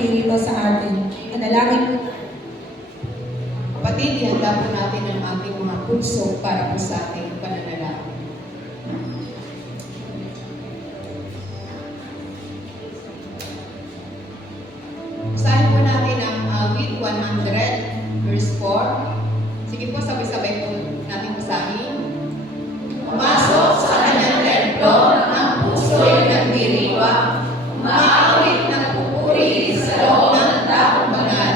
Espiritu sa atin. Manalangin. Kapatid, ihanda po natin ang ating mga puso para po sa ating pananalangin. Basahin po natin ang awit 100, verse 4. Sige po, sabay-sabay po natin basahin. Pumasok sa kanyang templo, ang puso'y nagdiriwa, umaawit ng pupuri sa loob ng dakong banal.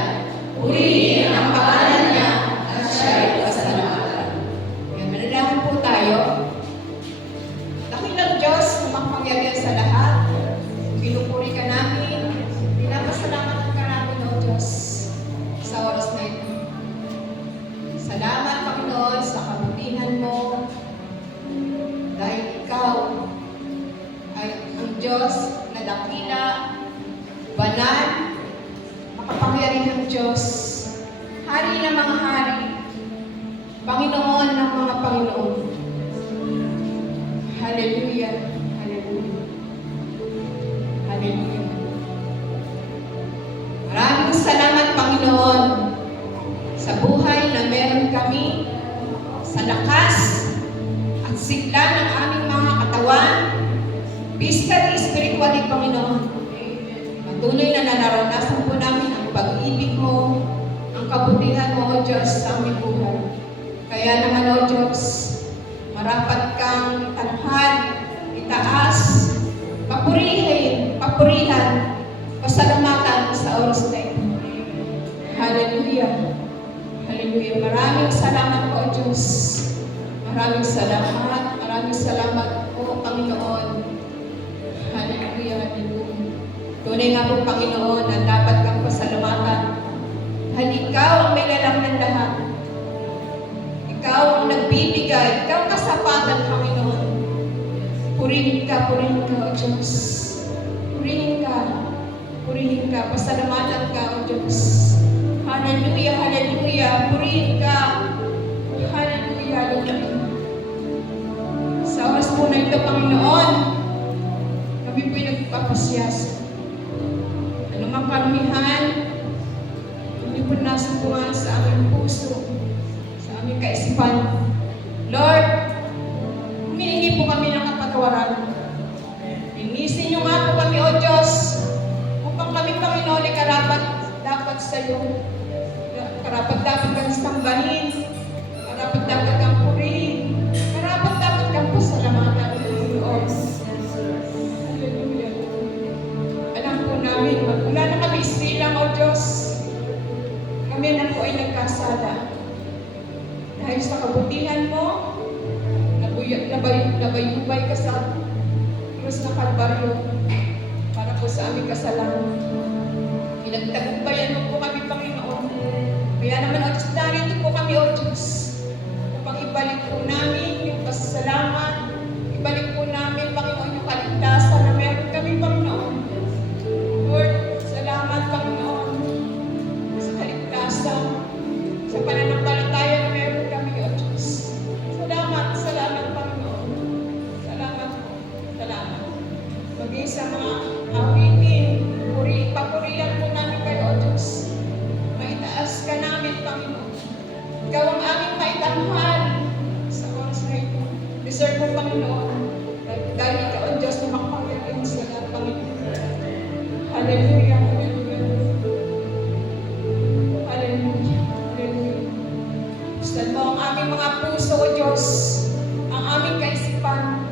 Purihin ang pangalan niya at siya'y pasalamatan. Yan, manalangin po tayo. Dakilang Diyos na makapangyarihan sa lahat, pinupuri ka namin, pinapasalamatan ka namin, O Diyos, sa oras na ito. Salamat, Panginoon, sa kabutihan mo, dahil ikaw ay ang Diyos na dakila, banal, makapangyarihang Diyos, hari ng mga hari, Panginoon ng mga Panginoon. Hallelujah, hallelujah, hallelujah. Maraming salamat, Panginoon, sa buhay na meron kami, sa lakas at sigla ng aming mga katawan, physically, spiritually, Panginoon. Patuloy na nararanasan po namin ang pag-ibig mo, ang kabutihan mo, O Diyos, sa aming buhay. Kaya naman, O Diyos, marapat kang itanghal, itaas, papurihan, pasalamatan sa oras na ito. Hallelujah. Hallelujah. Maraming salamat po, O Diyos. Maraming salamat po, Panginoon. Hallelujah, hallelujah. Tunay nga po, Panginoon, na dapat kang pasalamatan. Dahil ikaw ang may lalang ng lahat. Ikaw ang nagbibigay. Ikaw ang kasapatan, Panginoon. Purihin ka, O Diyos. Purihin ka. Pasalamatan ka, O Diyos. Hallelujah, hallelujah. Purihin ka. Hallelujah, hallelujah. Sa oras po na ito, Panginoon, kami po'y nagpapasiyas. Ano mang karumihan, kami po nasumpungan sa aming puso, sa aming kaisipan. Lord, humihingi po kami ng kapatawaran. Linisin niyo nga po kami, O Diyos, upang kami, Panginoon, ay dapat sa iyo. Dapat kang sambahin. Dapat kang purihin. Dapat kang pasalamatan, Panginoon. Hallelujah. Alam po namin, wala na kami isilang, O Diyos. Kami na po ay nagkasala. Dahil sa kabutihan mo, nabayubay ka sa krus na Kalbaryo para po sa aming kasalanan. Pinagtagumpayan mo po kami, Panginoon. Kaya naman, O Diyos, narito po kami, O Diyos, upang ibalik po namin yung pasasalamat, ibalik po namin, Panginoon, yung kaligtasan na meron kami, Panginoon. Lord, salamat, Panginoon, sa kaligtasan, sa pananampalataya na meron kami, O Diyos. Salamat, Panginoon. Salamat po, salamat. Maging sa mga awitin, papurihan po namin kayo, O Diyos. Maitaas ka namin, Panginoon. Ikaw ang aming maitanghal sa oras na ito. Deserve mo, Panginoon. Dahil ikaw ang Diyos na makapangyarihan sa lahat, Panginoon. Hallelujah, hallelujah. Hallelujah, hallelujah. Gusto mo ang aming mga puso, O Diyos, ang aming kaisipan,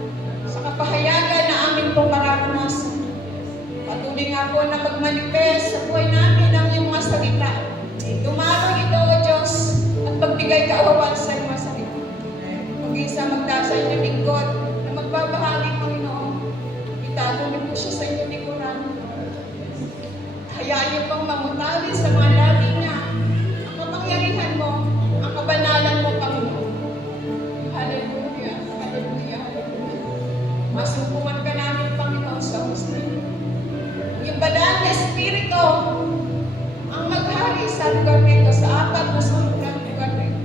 sa kapahayagan na aming pong mararanasan. Patuloy nga po na magmanifest sa buhay namin ang iyong mga salita. Dumaraw ito, O Diyos, at pagbigay kaawawan sa iyong mga salita. Mag-isa magdasa inyong lingkod na magbabahagi, Panginoon. Itago niyo po siya sa inyong lingkuran. Hayaan niyo pang mamutali sa mga labi niya ang kapangyarihan mo, ang kabanalan mo, Panginoon. Hallelujah, hallelujah, hallelujah. Masumpungan ka namin, Panginoon, sa oras na ito. Yung banal na Espiritu ang maghari sa lugar nito, sa apat na lugar nito.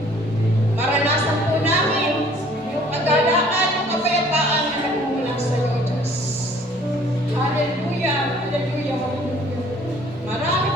Maranasan po namin yung kagalakan, yung kapayapaan na nagmumula sa iyo, Diyos. Hallelujah, hallelujah, hallelujah. Marami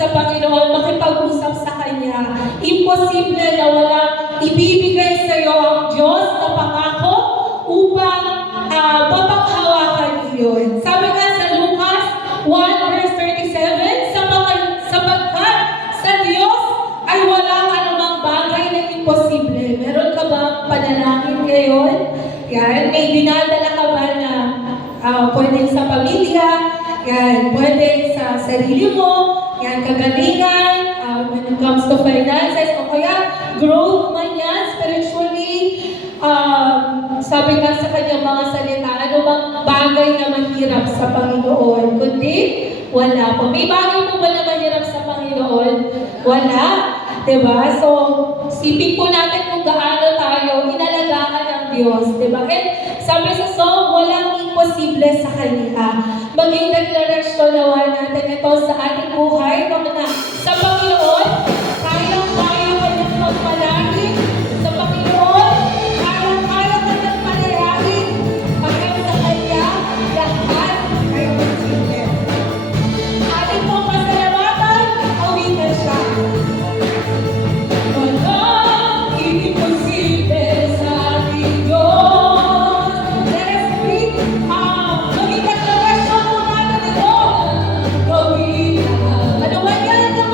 sa Panginoon, makipag-usap sa Kanya. Imposible na walang ibibigay sa iyo ang Diyos na pangako upang mapaghawakan iyon. Sabi nga sa Lucas 1 verse 37, sapagkat sa Diyos ay walang anumang bagay na imposible. Meron ka bang panalangin ngayon? Yan, may dinadala ka ba na pwede sa pamilya, yan, pwede sa sarili mo, yan, kagalingan, when it comes to finances, o kaya growth man yan, spiritually, sabi nga sa kanyang mga salita, ano bang bagay na mahirap sa Panginoon? Kundi, wala po. May bagay po ba na mahirap sa Panginoon? Wala. Diba? So, sipin po natin kung gaano tayo inalagaan ng Diyos. Diba? And sabi sa song, walang imposible sa Kanya. Maging deklarasyon nawa natin ito sa ating buhay. Na sa Panginoon, kayang-kaya kanyang magpalagin. Sa Panginoon, kayang-kaya kanyang palayain. Hanggang sa Kanya, lahat ay posible. Ating pong pasalamatan, awitan siya. Walang imposible sa ating Diyos. Let us speak. Maging deklarasyon po natin ito. Gawin. Ano man yan na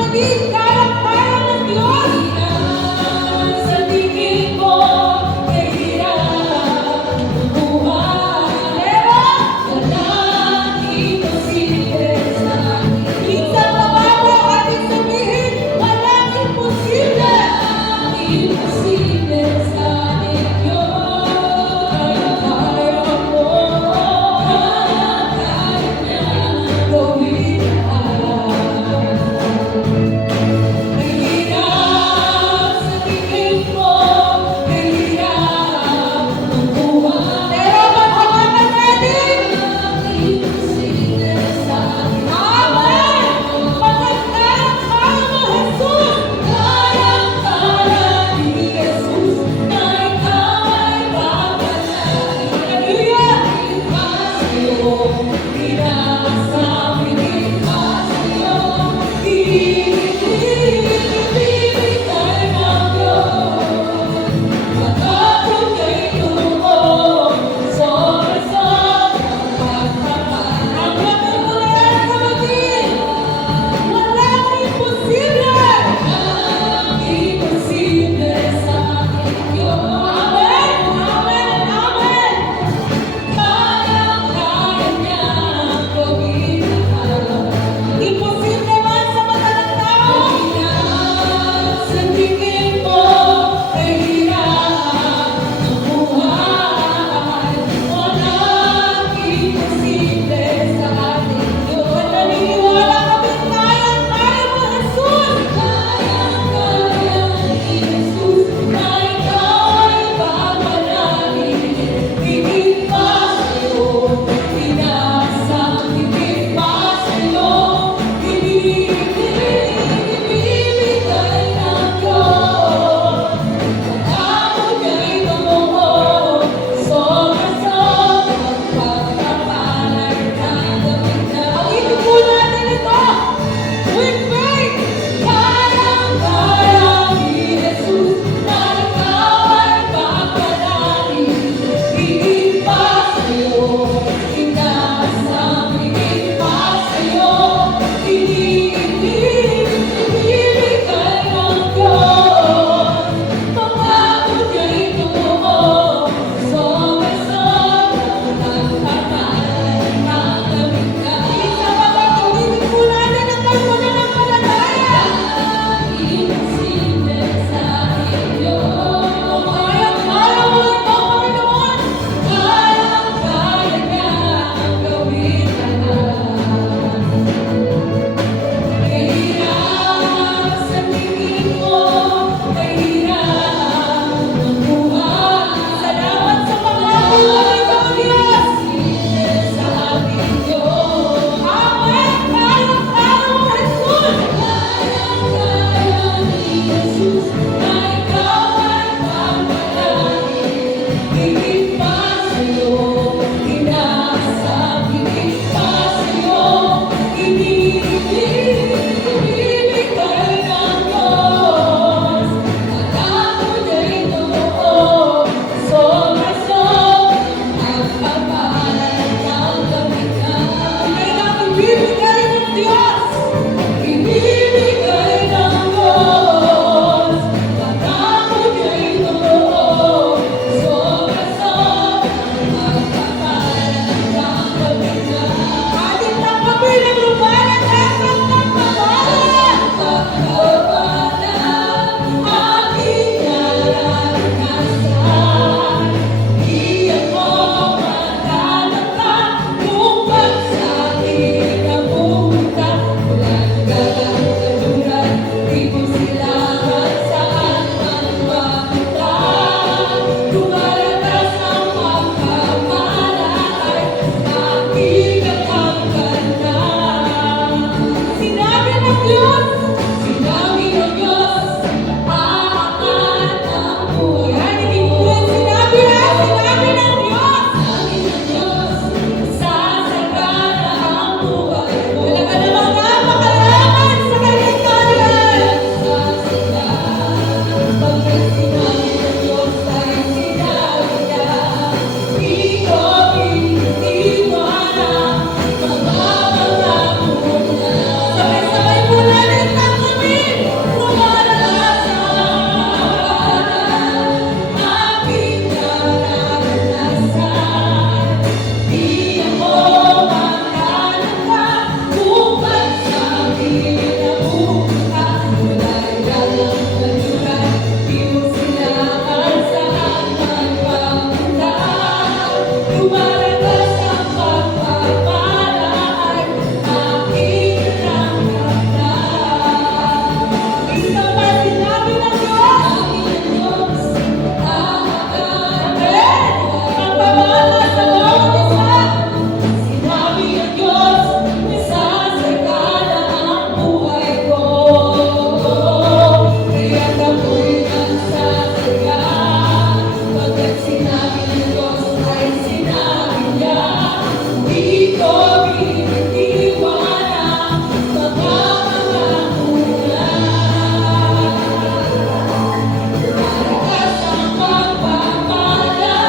ng Diyos, sinabi ng Diyos, aangat ang buhay. Yan, hindi ko yan sinabi ha, sinabi ng Diyos. Sinabi ng Diyos, sasagana ang buhay mo. Talaga namang napakalaman sa kanyang kaharian. Pagkat sinabi ng Diyos ay sinabi niya, di ko iniiwanan, magpapangako na. Sabay-sabay po natin tanggapin, rumarasan, aking nararanasan. Di ako magkakanta, kung ba't sa akin ang buhay. Wala'y dalang kanluran, di mo silangan saan man papunta. Lumaragas ang pagpapalaan, aking nangangatan. Isa pa sinabi ng Diyos, amen. Ang pamana sa bawat isa. Sinabi ng Diyos, isasagana ang buhay ko. Kaya't ako'y nagsasaga. Pagkat sinabi ng Diyos ay sinabi niya, di ko iniiwanan, magpapangako na. Malakas ang pagpapala,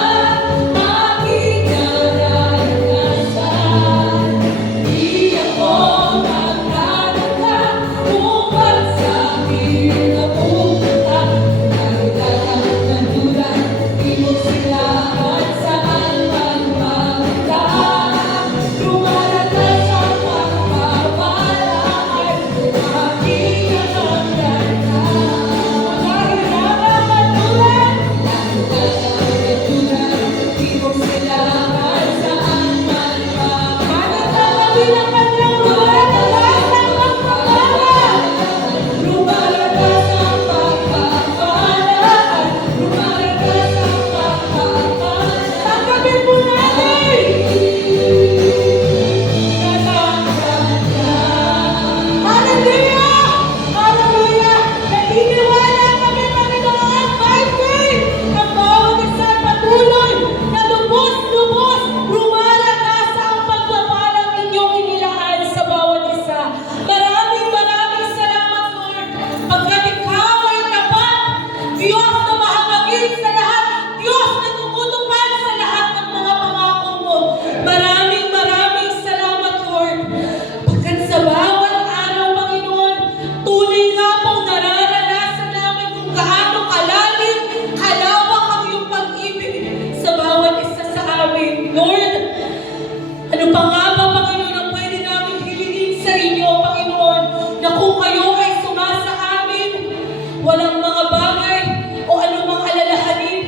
aking nararanasan. Di ako magkakanta, kung ba't sa akin napunta. Dahil lahat ng dulan, di mo silangan saan man papunta. Lumaragas ang pagpapalaan, aking nangangatan. Mahirapan man dulan, di mo silangan saan man papunta. Bilang kanyang lumaragas ang pagpapalaan. Lumaragas ang pagpapalaan, lumaragas ang pagpapalaan. Tanggapin po natin! Hallelujah! Hallelujah! Naniniwala kami, Panginoon, by faith, ang bawat isa patuloy na lubos-lubos lumalakas ang pagpapalang inyong inilaan sa bawat isa. Maraming salamat, Lord, pagkat ikaw ay tapat, Diyos na mahamagin sa lahat, Diyos na tumutupad sa lahat ng mga pangako mo. Maraming salamat, Lord, pagkat sa bawat araw, Panginoon, tunay nga pong nararanasan namin kung gaano kalalim, kalawak ang iyong pag-ibig sa bawat isa sa amin. Lord, ano pa nga ba, Panginoon, ang pwede namin hilingin sa inyo, Panginoon, na kung kayo ay sumasa amin, walang mga bagay o anumang alalahanin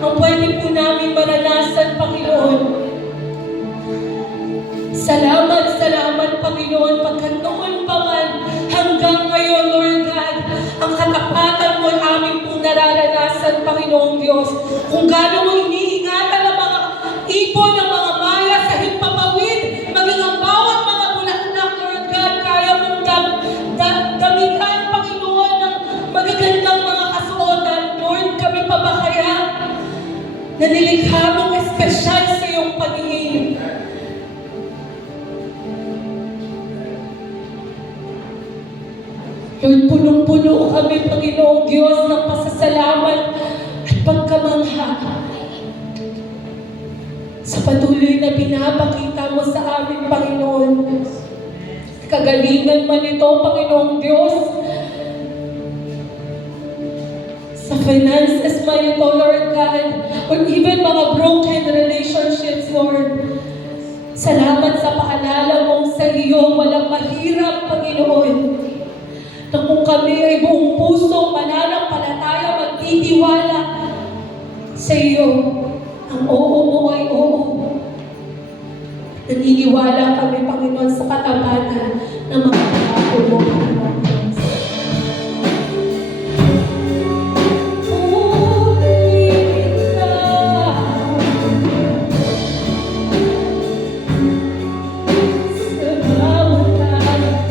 ang pwede po namin maranasan, Panginoon. Salamat, Panginoon, pagkat noon pa man hanggang ngayon, Lord God, ang katapatan mo ay aming pong nararanasan, Panginoong Diyos. Kung gaano mo iniingatan ang mga ibon, ang mga maya sa himpapawid, maging ang bawat mga bulaklak, Lord God, kaya mong gamitan, Panginoon, ng magagandang mga kasuotan. Lord, kami pa ba kaya na nilikha mong espesyal sa iyong paningin? Lord, punong-puno kami, Panginoong Diyos, ng pasasalamat at pagkamangha sa patuloy na pinapakita mo sa amin, Panginoon. Kagalingan man ito, Panginoong Diyos, sa finances man ito, Lord God, or even mga broken relationships, Lord. Salamat sa paalala mong sa iyo walang mahirap, Panginoon. Na kung kami ay buong puso, mananampalataya, magtitiwala sa iyo, ang oo mo ay oo. Naniniwala kami, Panginoon, sa katapatan ng mga pangako mo, Panginoon Diyos. Sa bawat araw,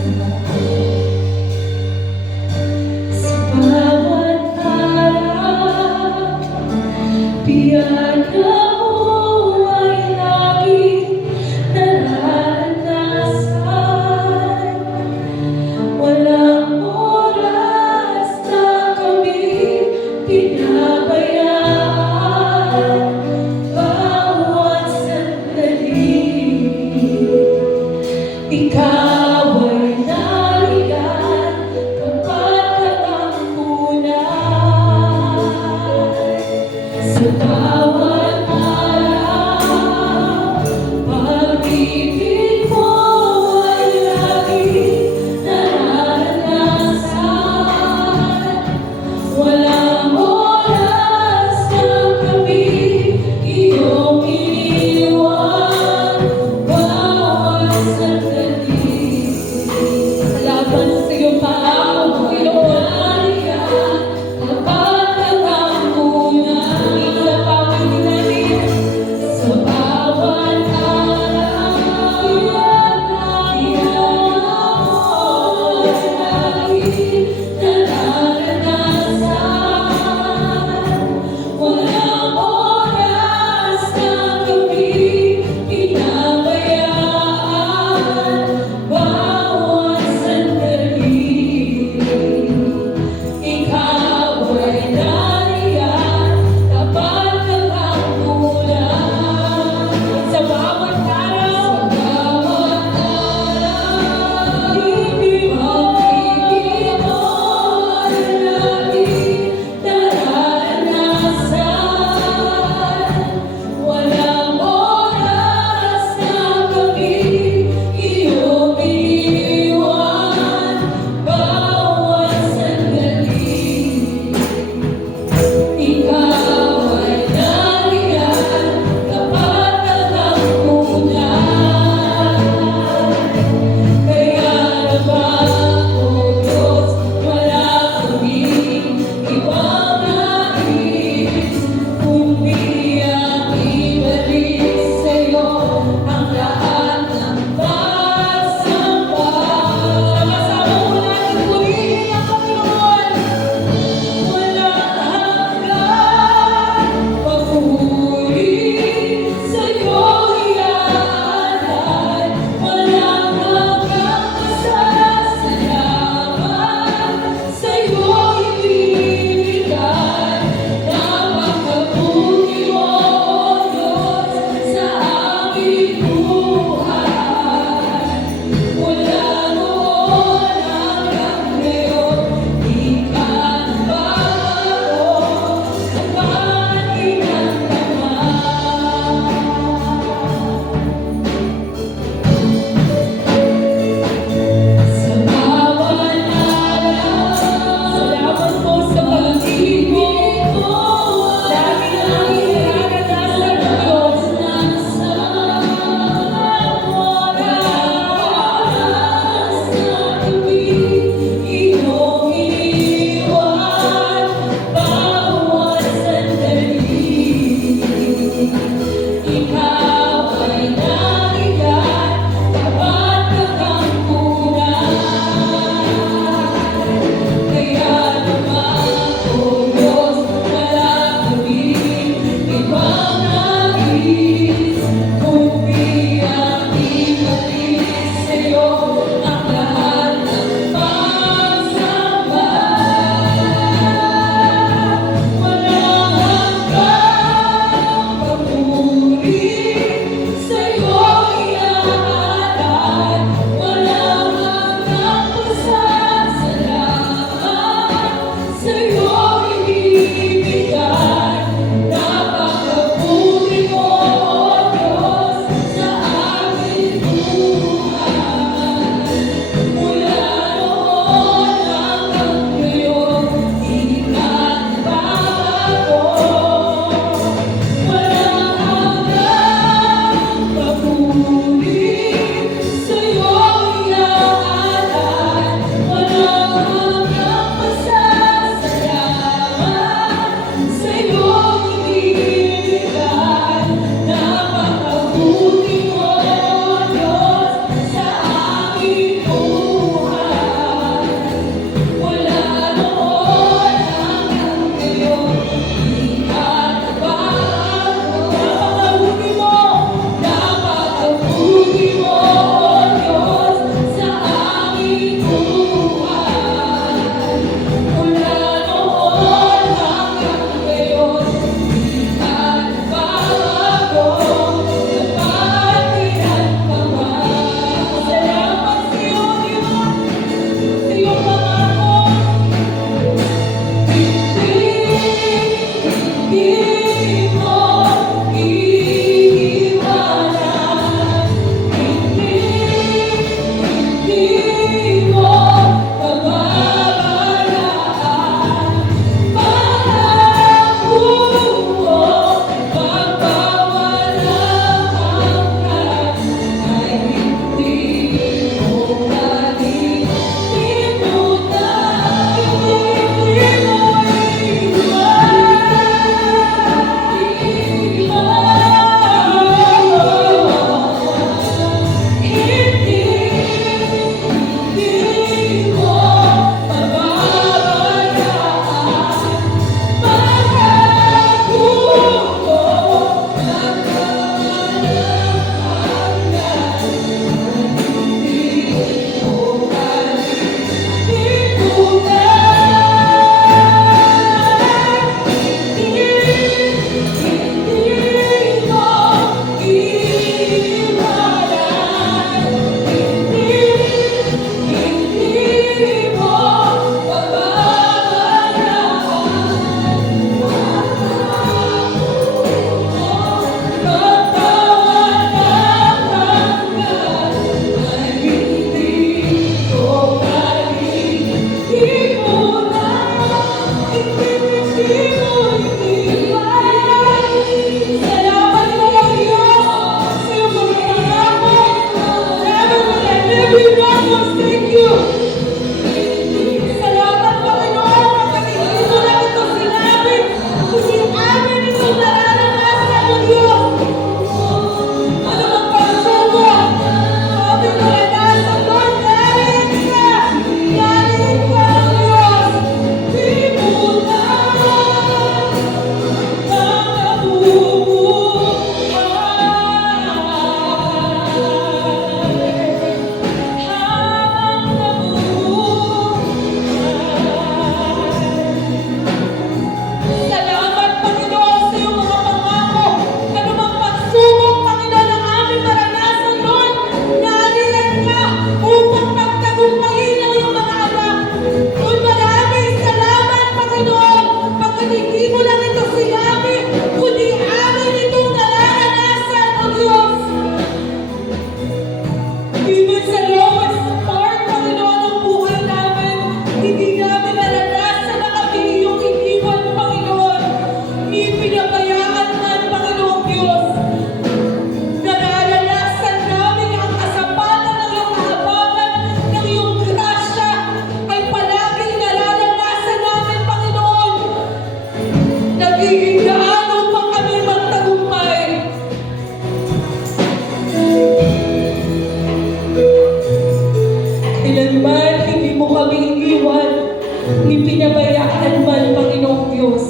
ni pinabayaan man, Panginoong Diyos.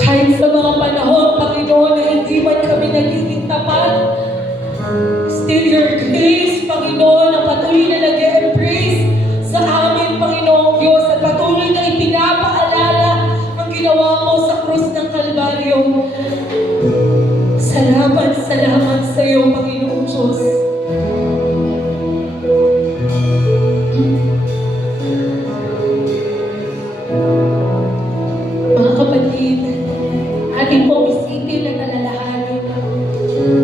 Kahit sa mga panahon, Panginoon, na hindi man kami nagiging tapat, still your grace, Panginoon, ang patuloy na nag-e-embrace sa amin, Panginoong Diyos, at patuloy na ipinapaalala ang ginawa mo sa krus ng Kalbaryo. Salamat, salamat sa iyo, Panginoong Diyos. Mga kapatid, ating pong isipin at alalahanin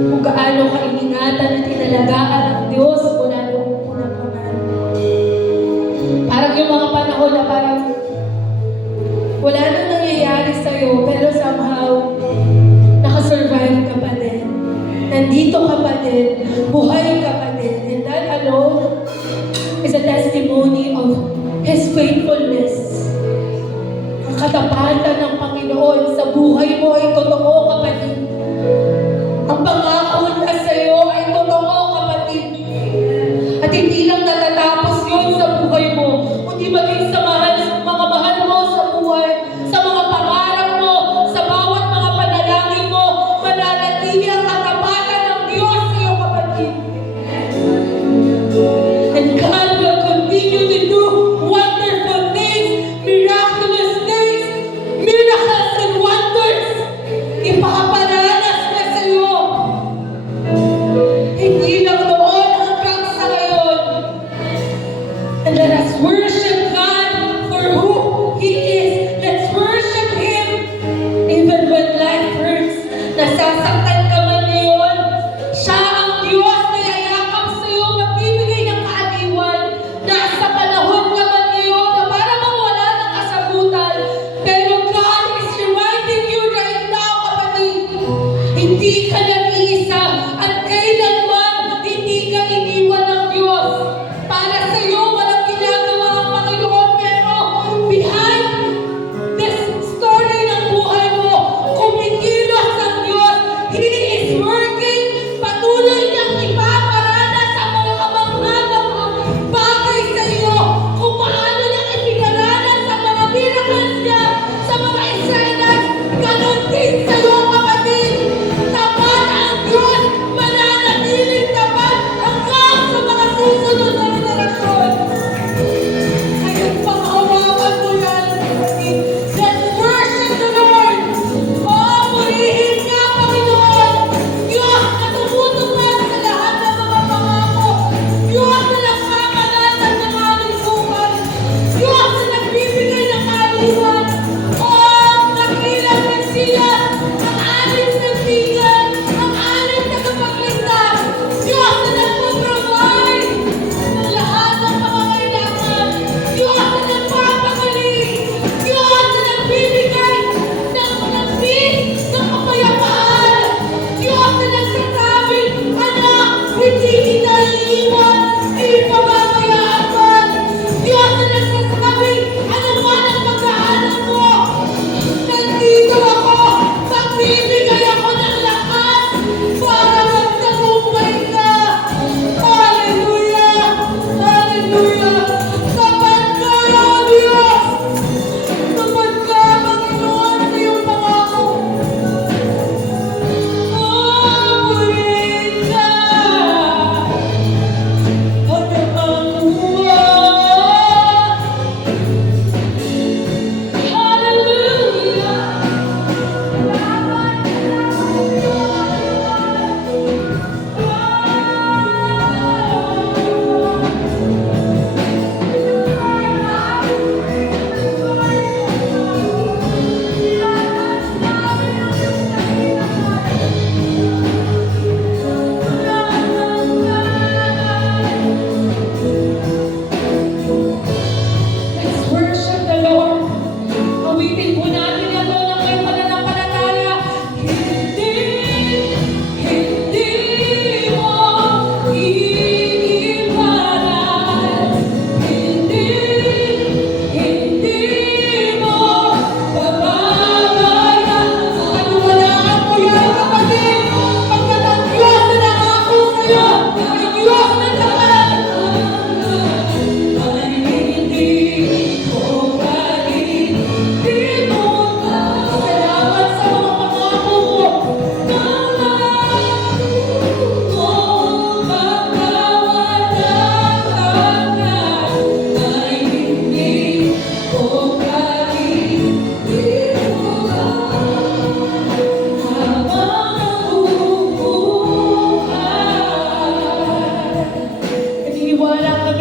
kung gaano kaingatan at inalagaan ng Diyos mula noong unang pa man. Parang yung mga panahon na parang wala nang nangyayari sa'yo, pero somehow nakasurvive ka pa din. Nandito ka pa din, buhay ka pa din. And that alone is a testimony of His faithfulness. Ang katapatan ng Panginoon sa buhay mo ay totoo, kapatid. Ang pangako na sa iyo ay totoo, kapatid. At hindi lang natatapos yun sa buhay mo, kundi maging sa mga mahal mo sa buhay, sa mga pangarap mo, sa bawat mga panalangin mo, mananatili ang katapatan ng Diyos sa iyo, kapatid. And God will continue to do wonderful things, miraculous things, miracles and wonders. Ipaparal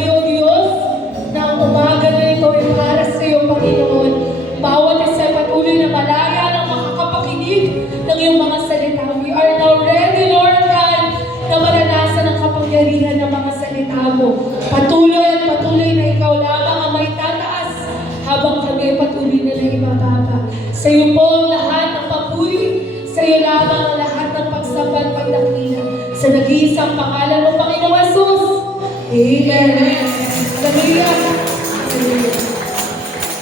Sinabi, O Diyos, na ang umaga na ito ay para sa iyo, Panginoon. Bawat isa patuloy na malaya ng makakapakinig ng iyong mga salita. We are now ready, Lord God, na maranasan ang kapangyarihan ng mga salita mo. Patuloy at patuloy na ikaw lamang ang may tataas habang kami patuloy na ibababa. Sa iyo po ang lahat ng papuri, sa iyo lamang ang lahat ng pagsamba at pagdakila. Sa nag-iisang pangalan mo, Panginoong Jesus. Amen. Hallelujah.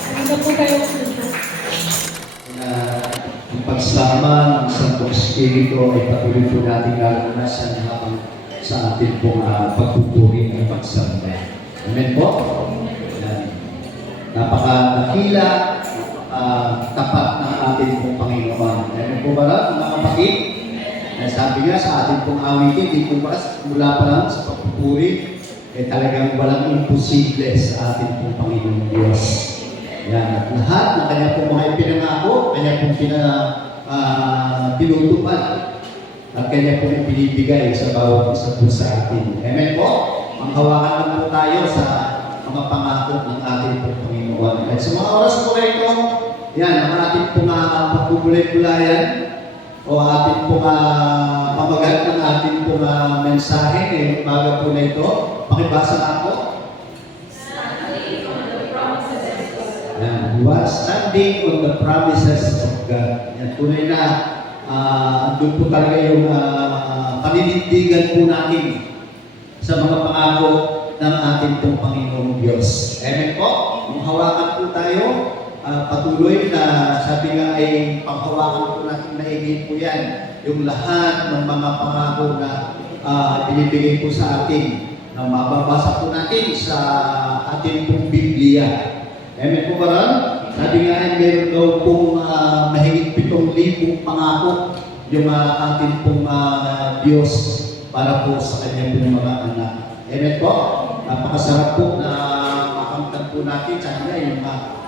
Hindi po tayo na ang pagsama ng Santong Espiritu ay patuloy po natin naranasan habang sa ating pong pagpupuri ng pagsamba. Amen po? Ayan. Napakadakila, tapat ng ating pong Panginoon. Amen po ba mga kapatid? Sabi nga sa ating pong awitin, di po ba mula pa lang sa pagpupuri, talagang walang imposible sa ating pong Panginoon Diyos. Yan, at lahat ng kanya pong mga ipinangako, kanya pong tinutupad, at kanya pong pinibigay sa bawat isa po sa atin. Amen po? Manghawakan lang po tayo sa mga pangako ng ating pong Panginoon. At sa mga oras po na ito, yan, ang ating pong pagbubulay-bulayan, o ating pong pamagat ng ating pong mensahe ngayong umaga po na ito. Pakibasa na po. You are standing on the promises of God. Yan, tunay na doon po talaga yung paninindigan po natin sa mga pangako ng ating pong Panginoong Diyos. Amen po? Kung hawakan po tayo, patuloy na sabi nga ay panghawakan po natin naigin po yan. Yung lahat ng mga pangako na binibigay po sa atin na mababasa po natin sa ating pong Biblia. Amen po ba rin? Sabi nga ay meron daw pong mahigit 7,000 pangako yung ating pong Diyos para po sa kanyang pong mga anak. Amen po? Napakasarap po na makamtan po natin. Sabi nga yung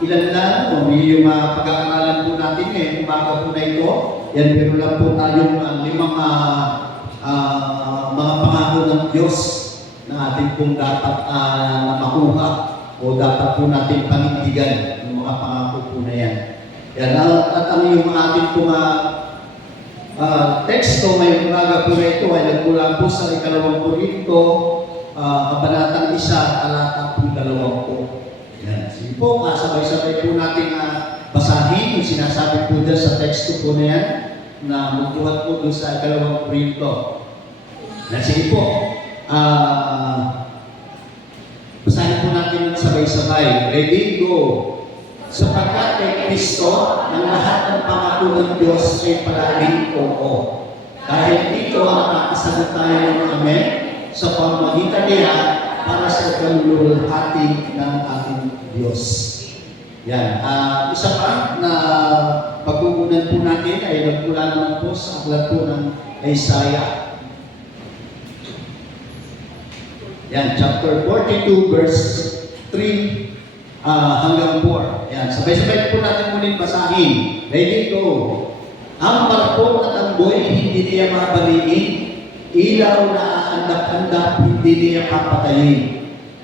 ilan lang o yung pag-aaralan po natin ngayong umaga po na ito. Yan, meron lang po tayong 5 mga pangako ng Diyos na ating pong dapat makuha o dapat po natin panindigan ng mga pangako po na yan. Yan, at ang yung ating pong teksto ngayong umaga po na ito ay nagmula po sa 2 Korinto, Kabanatang 1, talata po 20. Yan. Sige po, sabay-sabay po natin basahin yung sinasabi po dyan sa teksto po na yan na magbuhat po doon sa 2 Korinto. Yan, sige po. Basahin po natin ng sabay-sabay. Ready? Go! Sapagkat kay Kristo, ang lahat ng pangako ng Diyos ay palaging oo. Dahil dito ang nakasagot tayo ng amen sa pamamagitan niya para sa kaluluhati ng ating Diyos. Yan. Isa pa na pagkukunan po natin ay nagmula naman po sa aklat po ng Isaiah. Yan, chapter 42, verse 3 hanggang 4. Yan, sabay-sabay po natin muling basahin. Ready, go! Ang marpong at ang boy, hindi niya mabaliin. Ilaw na aandap-andap, hindi niya papatayin.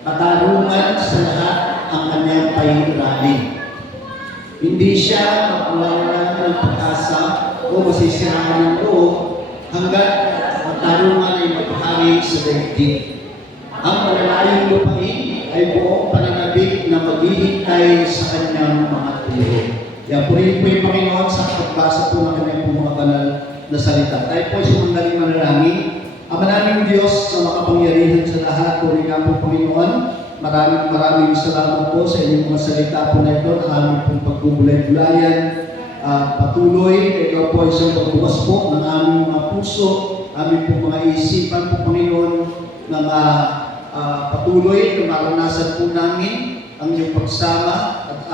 Katarungan sa lahat ang kanyang pahiranin. Hindi siya mapawalan ng pag-asa o masisiraan ng loob hanggat ang tarungan ay maghari sa daigdig. Ang malalayong lupain ay buong pananabik na maghihintay sa kanyang mga turo. Yan, purihin po yung Panginoon sa pagbasa po ng kanyang mga banal na salita. Tayo po sumanggaling manalangin. Ama naming Diyos sa makapangyarihan sa lahat, purihin nga po Panginoon. Maraming salamat po sa inyong mga salita po na ito na aming pong pagbubulay-bulayan. Patuloy, ikaw po ay isang pagbukas po ng aming mga puso, aming pong mga isipan po Panginoon na patuloy na maranasan po namin ang iyong pagsama at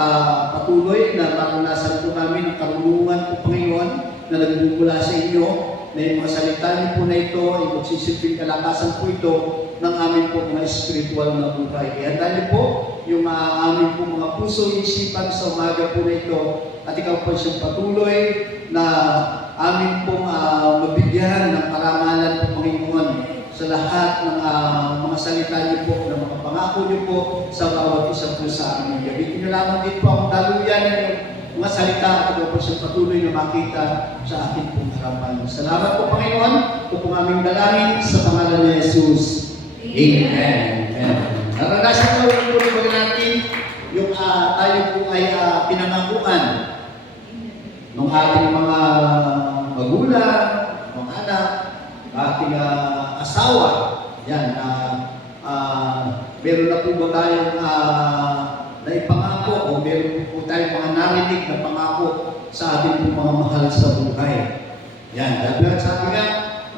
patuloy na maranasan po namin ang karunungan po Panginoon na nagbubula sa inyo na yung mga salita niyo po na ito ay magsisilbing kalakasan po ito ng aming po mga spiritual na buhay. Ihanda niyo po yung aming po mga puso isipan sa umaga po na ito at ikaw po siyang patuloy na aming pong mabigyan ng karamalan po Panginoon sa lahat ng mga salita niyo po na mga pangako pangako niyo po sa bawat isa po sa amin. Gamitin niyo lamang din po ang daluyan ng mga salita at po sa patuloy na makita sa akin pong harapan. Salamat po, Panginoon. Ito po aming dalangin sa pangalan ni Jesus. Amen. Amen. Naranasan po yung tuloy natin yung tayo po ay pinangakuan ng ating mga magulang, mga anak, ating asawa. Yan, meron na po ba tayong naipangako o meron po tayong mga narinig na pangako sa ating mga mahal sa buhay. Yan, dahil sabi nga,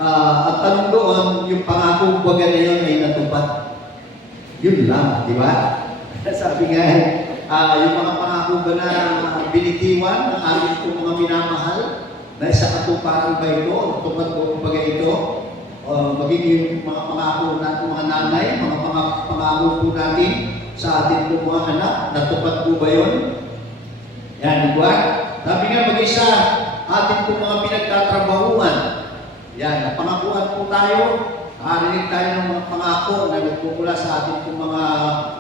at tanong doon, yung pangako baga na yun ay natupad. Yun lang, di ba? Sabi nga, yung mga pangako ba na binitiwan ng ating po mga minamahal, na sa katuparan ba ito, natupad po baga ito, magiging mga pangako natin, mga nanay, mga pangako po natin sa ating po mga anak, natupad po ba yun? Yan, di ba? Sabi nga, mag-isa, ating po mga pinagtatrabahuan. Yan, napangakuan po tayo, nakarinig tayo ng mga pangako na nagpupula sa ating po mga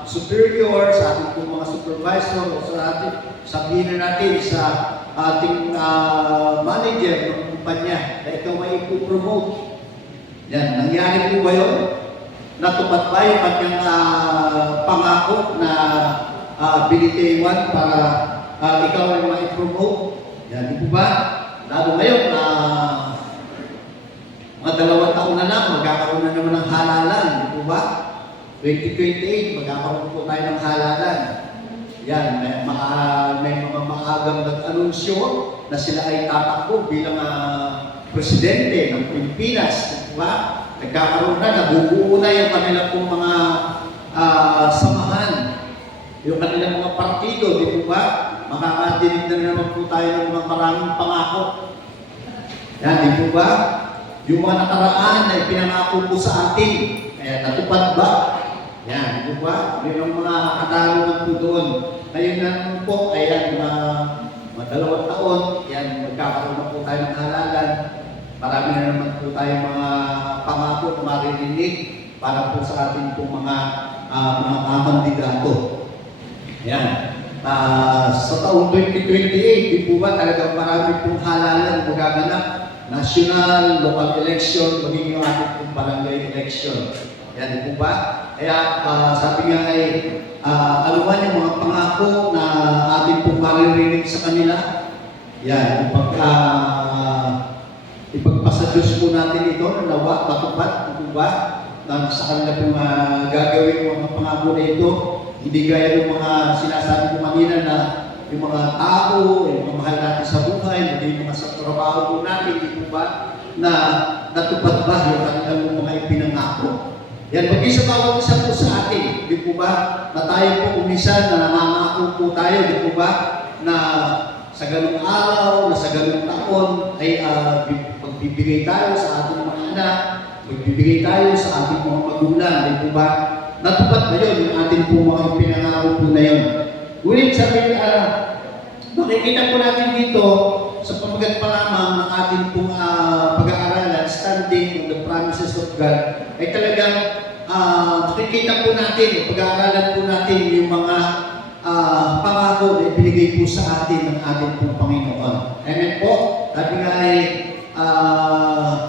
superior, sa ating po mga supervisor, o sa ating, sabihin na natin sa ating manager ng kumpanya na ikaw may ipopromote. Yan, nangyari po ba yun? Natupad ba yung kanyang pangako na binitiwan para ikaw ay ma-promote? Yan, di po ba? Lalo ngayon, mga 2 taon na lang, magkakaroon na naman ng halalan, di po ba? 2028, magkakaroon po tayo ng halalan. Yan, may mga maagang nag-anunsyo na sila ay tatakbo bilang presidente ng Pilipinas, di ba? Nagkakaroon na, nabubuo na yung kanilang pong mga samahan, yung kanilang mga partido, di ba? Makakadinig na naman po tayo ng mga maraming pangako. Yan, di po ba? Yung mga nakaraan na ipinangako po sa atin, natupad ba? Yan, di ba? Yun ang mga katanungan po doon. Ngayon naman po, ayan, mga 2 taon, yan, magkakaroon na po tayo ng halalan. Marami na naman po tayong mga pangako na maririnig para po sa ating po mga kandidato. Yan. Sa taong 2028, di po ba talagang marami pong halalan magaganap? National, local election, magiging yung ating pong barangay election. Yan, di po ba? Kaya sabi nga ay aluman yung mga pangako na ating pong maririnig sa kanila. Yan, ipagpasa Diyos po natin ito na nawa, matupad, di ba? Na sa kanila pong gagawin yung mga pangako na ito. Hindi gaya ng mga sinasabi ko kanina na yung mga tao, yung mga mahal natin sa buhay, hindi yung mga sa trabaho po natin, di po ba? Na natupad ba yung kanilang mga ipinangako? Yan, mag-isa bawat isa po sa atin, di po ba? Na tayo po umisan, na nangangako po tayo, di po ba? Na sa ganung araw, na sa ganung taon, ay magbibigay tayo sa ating mga anak, magbibigay tayo sa ating mga magulang, di po ba? Natupad ba yun, yung ating po mga pinangako po na yun? Ngunit sabi, makikita po natin dito sa pamagat pa lamang ng ating pong pag-aaralan, standing on the promises of God, ay talagang makikita po natin, pag-aaralan po natin yung mga pangako na ibinigay po sa atin ng ating pong Panginoon. Amen po. Sabi nga ay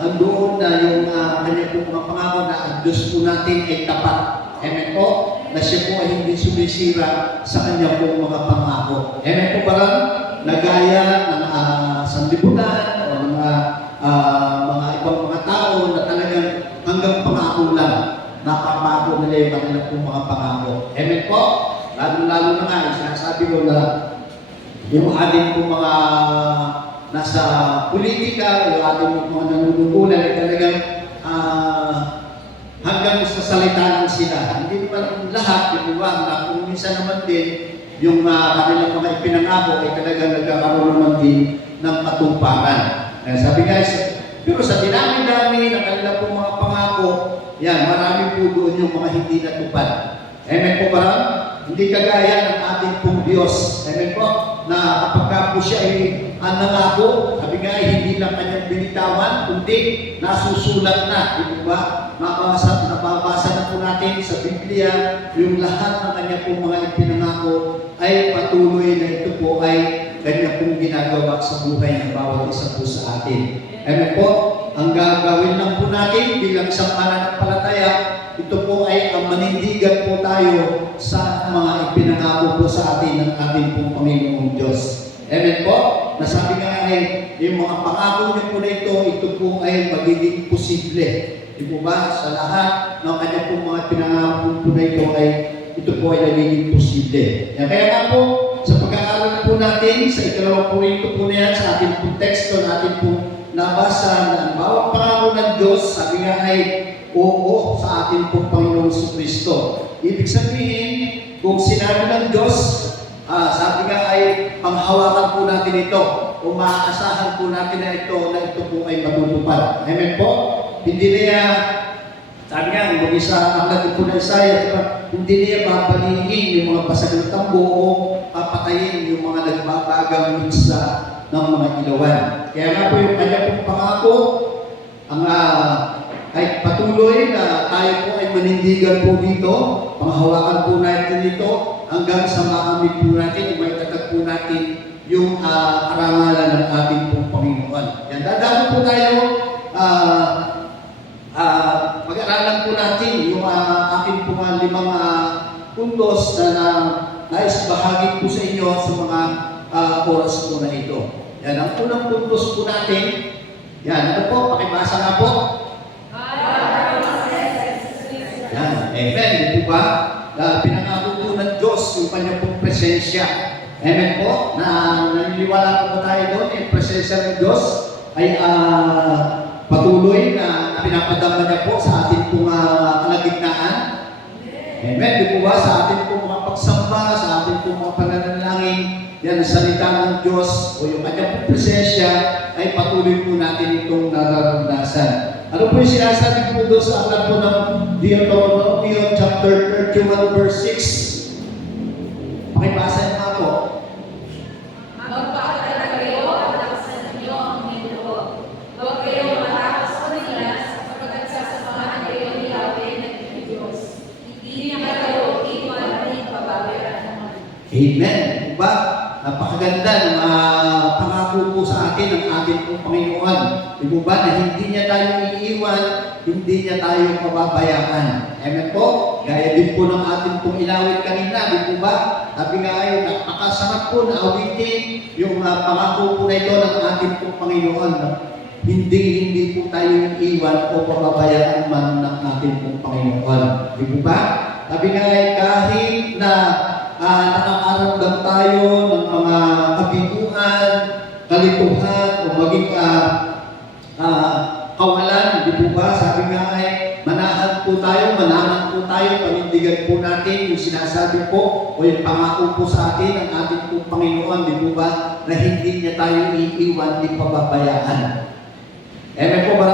andoon na yung kanya pong mga pangako na ang Diyos po natin ay tapat. Amen po. Na siya po ay hindi sumisira sa kanya pong mga pangako. Amen po ba rin? Nagaya ng sanlibutan o mga ibang mga tao na talagang hanggang pangako lang. Napapako nila yung kanilang pong mga pangako. Amen po. Lalo na nga, sinasabi ko na yung ating pong mga nasa politika, yung ating mga nanunungkulan ay talagang hanggang sa salita lang sila. Hindi naman lahat, di ba? Na kung minsan naman din, yung kanilang mga ipinangako ay talagang nagkakaroon naman din ng katumparan. Sabi guys, pero sa dinami-dami ng kanilang pong mga pangako, yan, marami po doon yung mga hindi natupad. Amen po ba? Hindi kagaya ng ating pong Diyos. Amen po? Na kapag po siya ay ang nangako, sabi nga hindi lang kanyang binitawan, kundi nasusulat na, di ba? Nababasa na po natin sa Biblia yung lahat ng kanya pong mga ipinangako ay patuloy na ito po ay kanya pong ginagawa sa buhay ng bawat isa po sa atin. Amen po, ang gagawin lang po natin bilang isang mananampalataya, ito po ay ang manindigan po tayo sa mga ipinangako po sa atin ng ating pong Panginoong Diyos. Amen po, nasabi nga ay yung mga pangako niyo po na ito po ay magiging posible. Di po ba? Sa lahat ng kanya pong mga pinangako po na ito po ay nagiging posible. Kaya nga po, sa pag-aaral po natin, sa ikalawang punto po na yan, sa ating pong teksto na ating pong nabasa na ang bawat pangako ng Diyos, sabi nga ay oo sa ating pong Panginoong Kristo. Ibig sabihin, kung sinabi ng Diyos, sabi nga ay panghawakan po natin ito o maaasahan po natin na ito po ay matutupad. Amen po? Hindi niya, sabi nga, mag-isa ang natin po na Isaiah, hindi niya babalihin yung mga basag ng tambo o papatayin yung mga nagbabagang minsa ng mga ilawan. Kaya nga po yung kanya pong pangako, ang ay patuloy na tayo po ay manindigan po dito, panghawakan po natin dito, hanggang sa makamit po natin, maitatag po natin yung karangalan ng ating pong Panginoon. Yan, dadalo po tayo, mag-aralan po natin yung ating pong 5 puntos na nais bahagi po sa inyo sa mga oras po na ito. Yan, ang unang puntos po natin, yan, ano po, pakibasa nga po. Yan, amen, di po ba? Pinangako po ng Diyos yung kanyang pong presensya. Amen po, na naniniwala po tayo doon, yung presensya ng Diyos ay patuloy na pinapadama niya po sa ating pong kalagitnaan. Amen, di po ba? Sa ating pong mga pagsamba, sa ating pong mga pananalangin, yan ang salita ng Diyos o yung kanyang pong presensya ay patuloy po natin itong nararanasan. Ano po yung sinasabi po doon sa aklat po ng Deuteronomy chapter 31 verse 6? Pakibasa niyo nga po. Magpakatala kayo at lakasan ninyo ang Ginoo. Huwag kayong matakas o nilas sapagkat sasamahan kayo ni Yahweh na inyong Diyos. Hindi niya kayo iwan ni pababayaan. Amen. Diba? Napakaganda ng pangako po sa atin ng ating pong Panginoon. Di ba na hindi niya tayo iiwan, hindi niya tayo pababayaan. Amen po? Gaya din po ng ating pong inawit kanina, di ba? Sabi nga ay napakasarap po na awitin yung pangako po na ito ng ating pong Panginoon. Hindi po tayo iiwan o pababayaan man ng ating pong Panginoon. Di ba? Sabi nga ay kahit na nakakaramdam tayo ng mga kabiguan, kalituhan, o maging kawalan, di po ba? Sabi nga ay manahan po tayo, panindigan po natin yung sinasabi po o yung pangako po sa atin ng ating po Panginoon, di po ba? Na hindi niya tayo iiwan, di pababayaan. Amen po ba?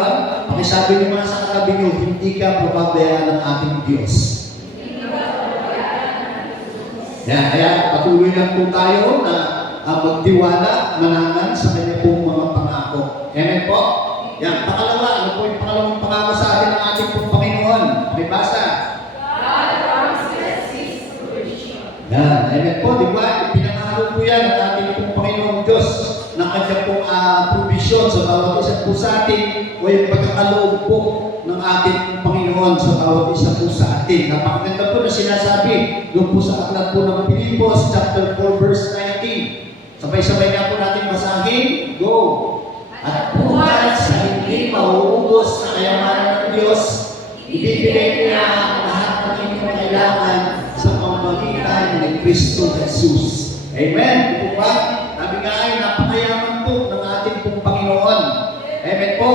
Pakisabi niyo mga sa katabi niyo, hindi ka pababayaan ng ating Diyos. Yan, kaya patuloy lang po tayo na magtiwala, manangan sa kanya pong mga pangako. Amen po? Yan, pangalawa, ano po yung pangalawang pangako sa atin ng ating pong Panginoon? Pakibasa. God promises His provision. Yan, amen po, di ba? Pinangako po yan ng ating pong Panginoong Diyos na kanya pong provision sa bawat isa po sa atin o yung pagkakaloob po ng ating Panginoon sa bawat isa po sa atin. Napakaganda po na sinasabi doon po sa aklat po ng Pilipos chapter 4 verse 19. Sabay-sabay na po natin basahin. Go! At buhat sa hindi mauubos na kayamanan ng Diyos, ibibigay niya ang lahat ng inyong kailangan sa pamamagitan ni Kristo Jesus. Amen! Di po ba? Sabi nga ay napakayaman po ng ating pong Panginoon. Amen po?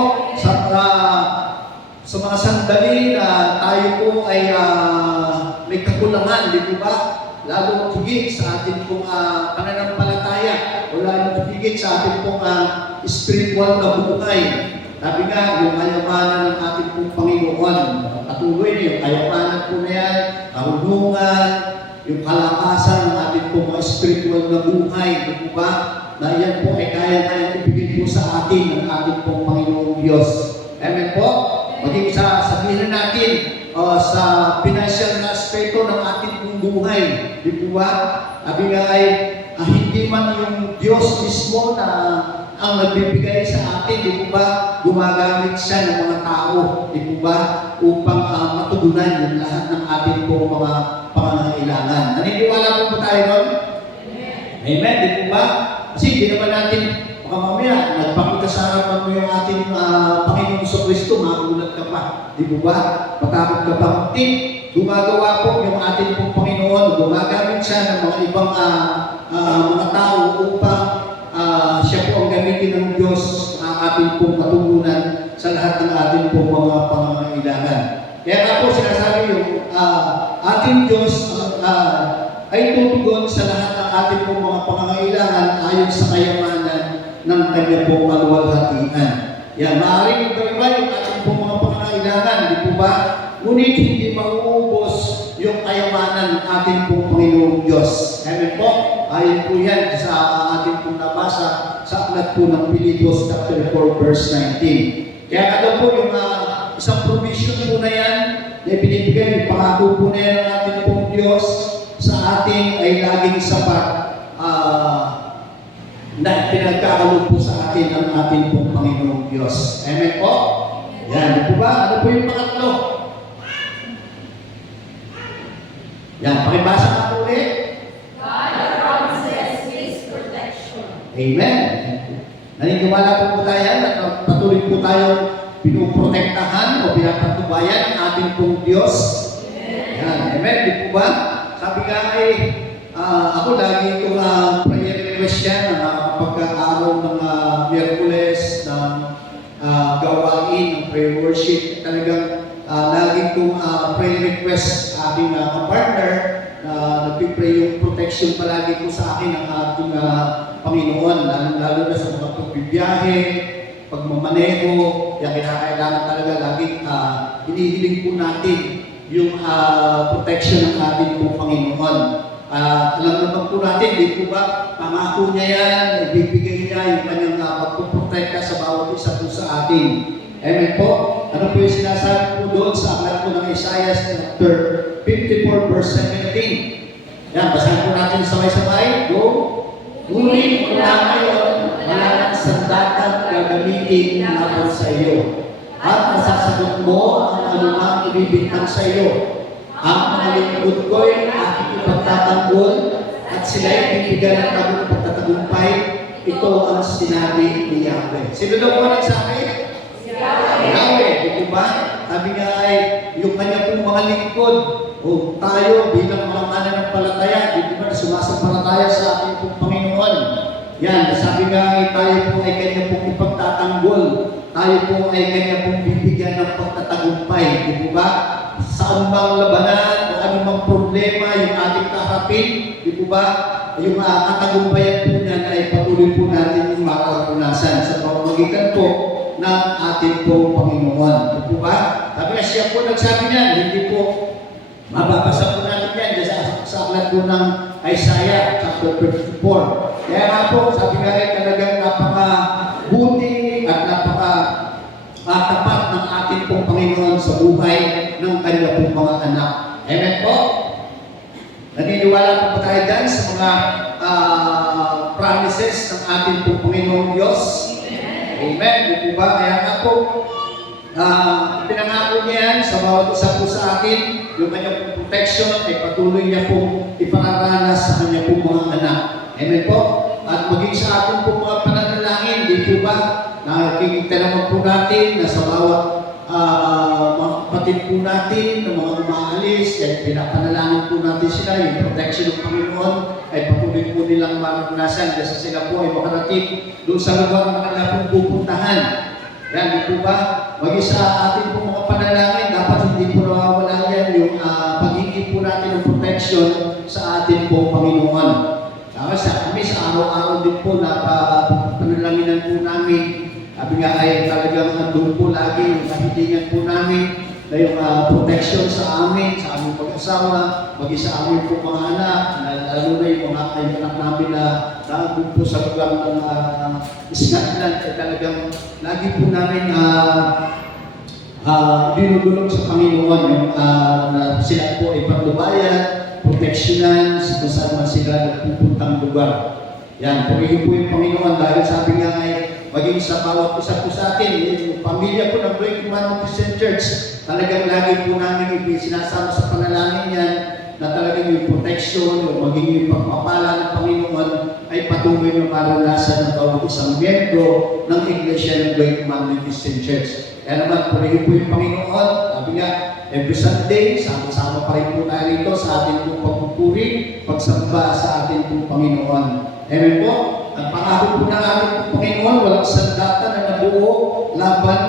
Sa mga sandali na tayo po ay may kakulangan, di po ba? Lalo higit sa ating pong pananampalataya o lalo higit sa ating pong spiritual na buhay. Sabi nga, yung kayamanan ng ating pong Panginoon, patuloy na yung kayamanan po na yan, karunungan, yung kalakasan ng ating pong mga spiritual na buhay, di po ba? Na yan po ay kaya-kaya ibigay po sa atin ng ating pong Panginoong Diyos. Amen po? Maging sabihin natin sa financial na aspekto ng ating pong buhay, di po ba? Sabi nga ay hindi man yung Diyos mismo na ang nagbibigay sa atin, di po ba? Gumagamit siya ng mga tao, di po ba? Upang matugunan yung lahat ng ating pong mga pangangailangan. Naniniwala po ba tayo ron? Amen, di po ba? Kasi hindi naman natin, baka mamaya, nagpakita sa harapan mo yung ating Panginoong Kristo, magulat ka pa. Di po ba? Matakot ka pa. Gumagawa po yung ating pong Panginoon, gumagamit siya ng mga ibang mga tao upang siya po ang gamitin ng Diyos ang ating pong katugunan sa lahat ng ating pong mga pangangailangan. Kaya nga po sinasabi yung ating Diyos ay tutugon sa lahat ng ating pong mga pangangailangan ayon sa kayamanan ng kanya pong kaluwalhatian. Yan, maaaring iba-iba yung ating pong mga pangangailangan, di po ba? Ngunit hindi mauubos yung kayamanan ng ating pong Panginoong Diyos. Amen po? Ayon po yan sa ating pong nabasa sa aklat po ng Pilipos chapter 4 verse 19. Kaya ano po yung isang provision po na yan na ibinibigay, yung pangako po na yan ng ating pong Diyos sa ating ay laging sapat na pinagkakalo po sa atin ng ating pong Panginoong Diyos. Amen po? Yan, di po ba? Ano po yung pangatlo? Yan, pakibasa na po ulit. God promises His protection. Amen. Naniniwala po tayo at patuloy po tayong pinuprotektahan o pinapatubayan ang ating pong Diyos. Yan, amen. Di po ba? Sabi nga ay, ako lagi itong prayer request yan na pagka-araw ng Miyerkules, ng gawain, ng prayer worship, talagang lagi itong prayer request sa aking partner na nagpipray yung protection palagi po sa akin ng ating Panginoon, lalo na sa mga pagbibiyahe, pagmamaneho, kaya kinakailangan talaga laging hinihiling po natin yung protection ng ating pong Panginoon. Alam naman po natin, di po ba, pangako niya yan, ibibigay niya yung kanyang pagpuprotekta sa bawat isa po sa atin. Amen po? Ano po yung sinasabi po doon sa aklat po ng Isaiah chapter 54 verse 17? Yan, basahin po natin sabay-sabay. Go! Ngunit mula ngayon, wala nang sandatang gagamitin laban sa iyo. At masasagot mo ang anumang ibibintang sa iyo. Ang mga lingkod ko'y aking ipagtatanggol at sila'y bibigyan ng tagong pagtatagumpay. Ito ang sinabi ni Yahweh. Sino daw po nagsabi? Yahweh. Di ba? Sabi nga ay yung kanya pong mga lingkod o tayo bilang mga mananampalataya, di ba sumasampalataya sa ating pong Panginoon. Yan, sabi nga ay tayo po ay kanya pong ipagtatanggol. Tayo po ay kanya pong bibigyan ng pagtatagumpay. Di ba? Sa anumang labanan o anumang problema yung ating kaharapin, di ba? Yung katagumpayan po niyan ay patuloy po natin yung makaranasan sa pamamagitan po ng ating pong Panginoon. Di ba? Sabi nga siya po nagsabi niyan, hindi po mababasa po natin yan sa aklat po ng Isaiah chapter 54. Kaya nga po, sabi nga rin talagang napaka-buti at napaka-tapat ng ating pong Panginoon sa buhay ng kanya pong mga anak. Amen po? Naniniwala po ba tayo dyan sa mga promises ng ating pong Panginoong Diyos? Amen. Di po ba? Kaya nga po, pinangako niya yan sa bawat isa po sa atin, yung kanyang protection ay patuloy niya po ipararanas sa kanya po mga anak. Amen po? At maging sa ating po mga pananalangin, di po ba? Nakikita naman po natin na sa bawat mga kapatid po natin, ng mga umaalis, at pinapanalangin po natin sila, yung protection ng Panginoon ay patuloy po nilang maranasan kasi sila po ay makarating doon sa lugar na kanila pong pupuntahan. Yan, di po ba? Maging sa ating po mga panalangin, dapat hindi po nawawala yan yung pagiging po natin ng protection sa ating po Panginoon. Kami sa araw-araw din po na panalanginan po namin. Sabi nga ay talagang nandun po lagi yung kahilingan po namin na yung protection sa amin, sa aming pag-asawa, maging sa aming po mga anak, lalo na yung mga doon po sa lugar ng Scotland, ay talagang lagi po namin dinudulog sa Panginoon yung na sila po ay patnubayan, proteksyonan, kung saan man sila nagpupuntang lugar. Yan, purihin po yung Panginoon dahil sabi nga ay maging sa bawat isa po sa atin, yung pamilya po ng Great Commandment Christian Church, talagang lagi po namin sinasama sa panalangin yan na talagang yung protection, yung maging yung pagpapala ng Panginoon ay patuloy na maranasan ng bawat isang miyembro ng Iglesia ng Great Commandment Christian Church. Kaya naman, purihin po yung Panginoon. Sabi nga, every Sunday, sama-sama pa rin po tayo rito sa ating pong pagpupuri, pagsamba sa ating pong Panginoon. Amen po. Ang pangako po ng ating pong Panginoon, walang sandata na nabuo laban.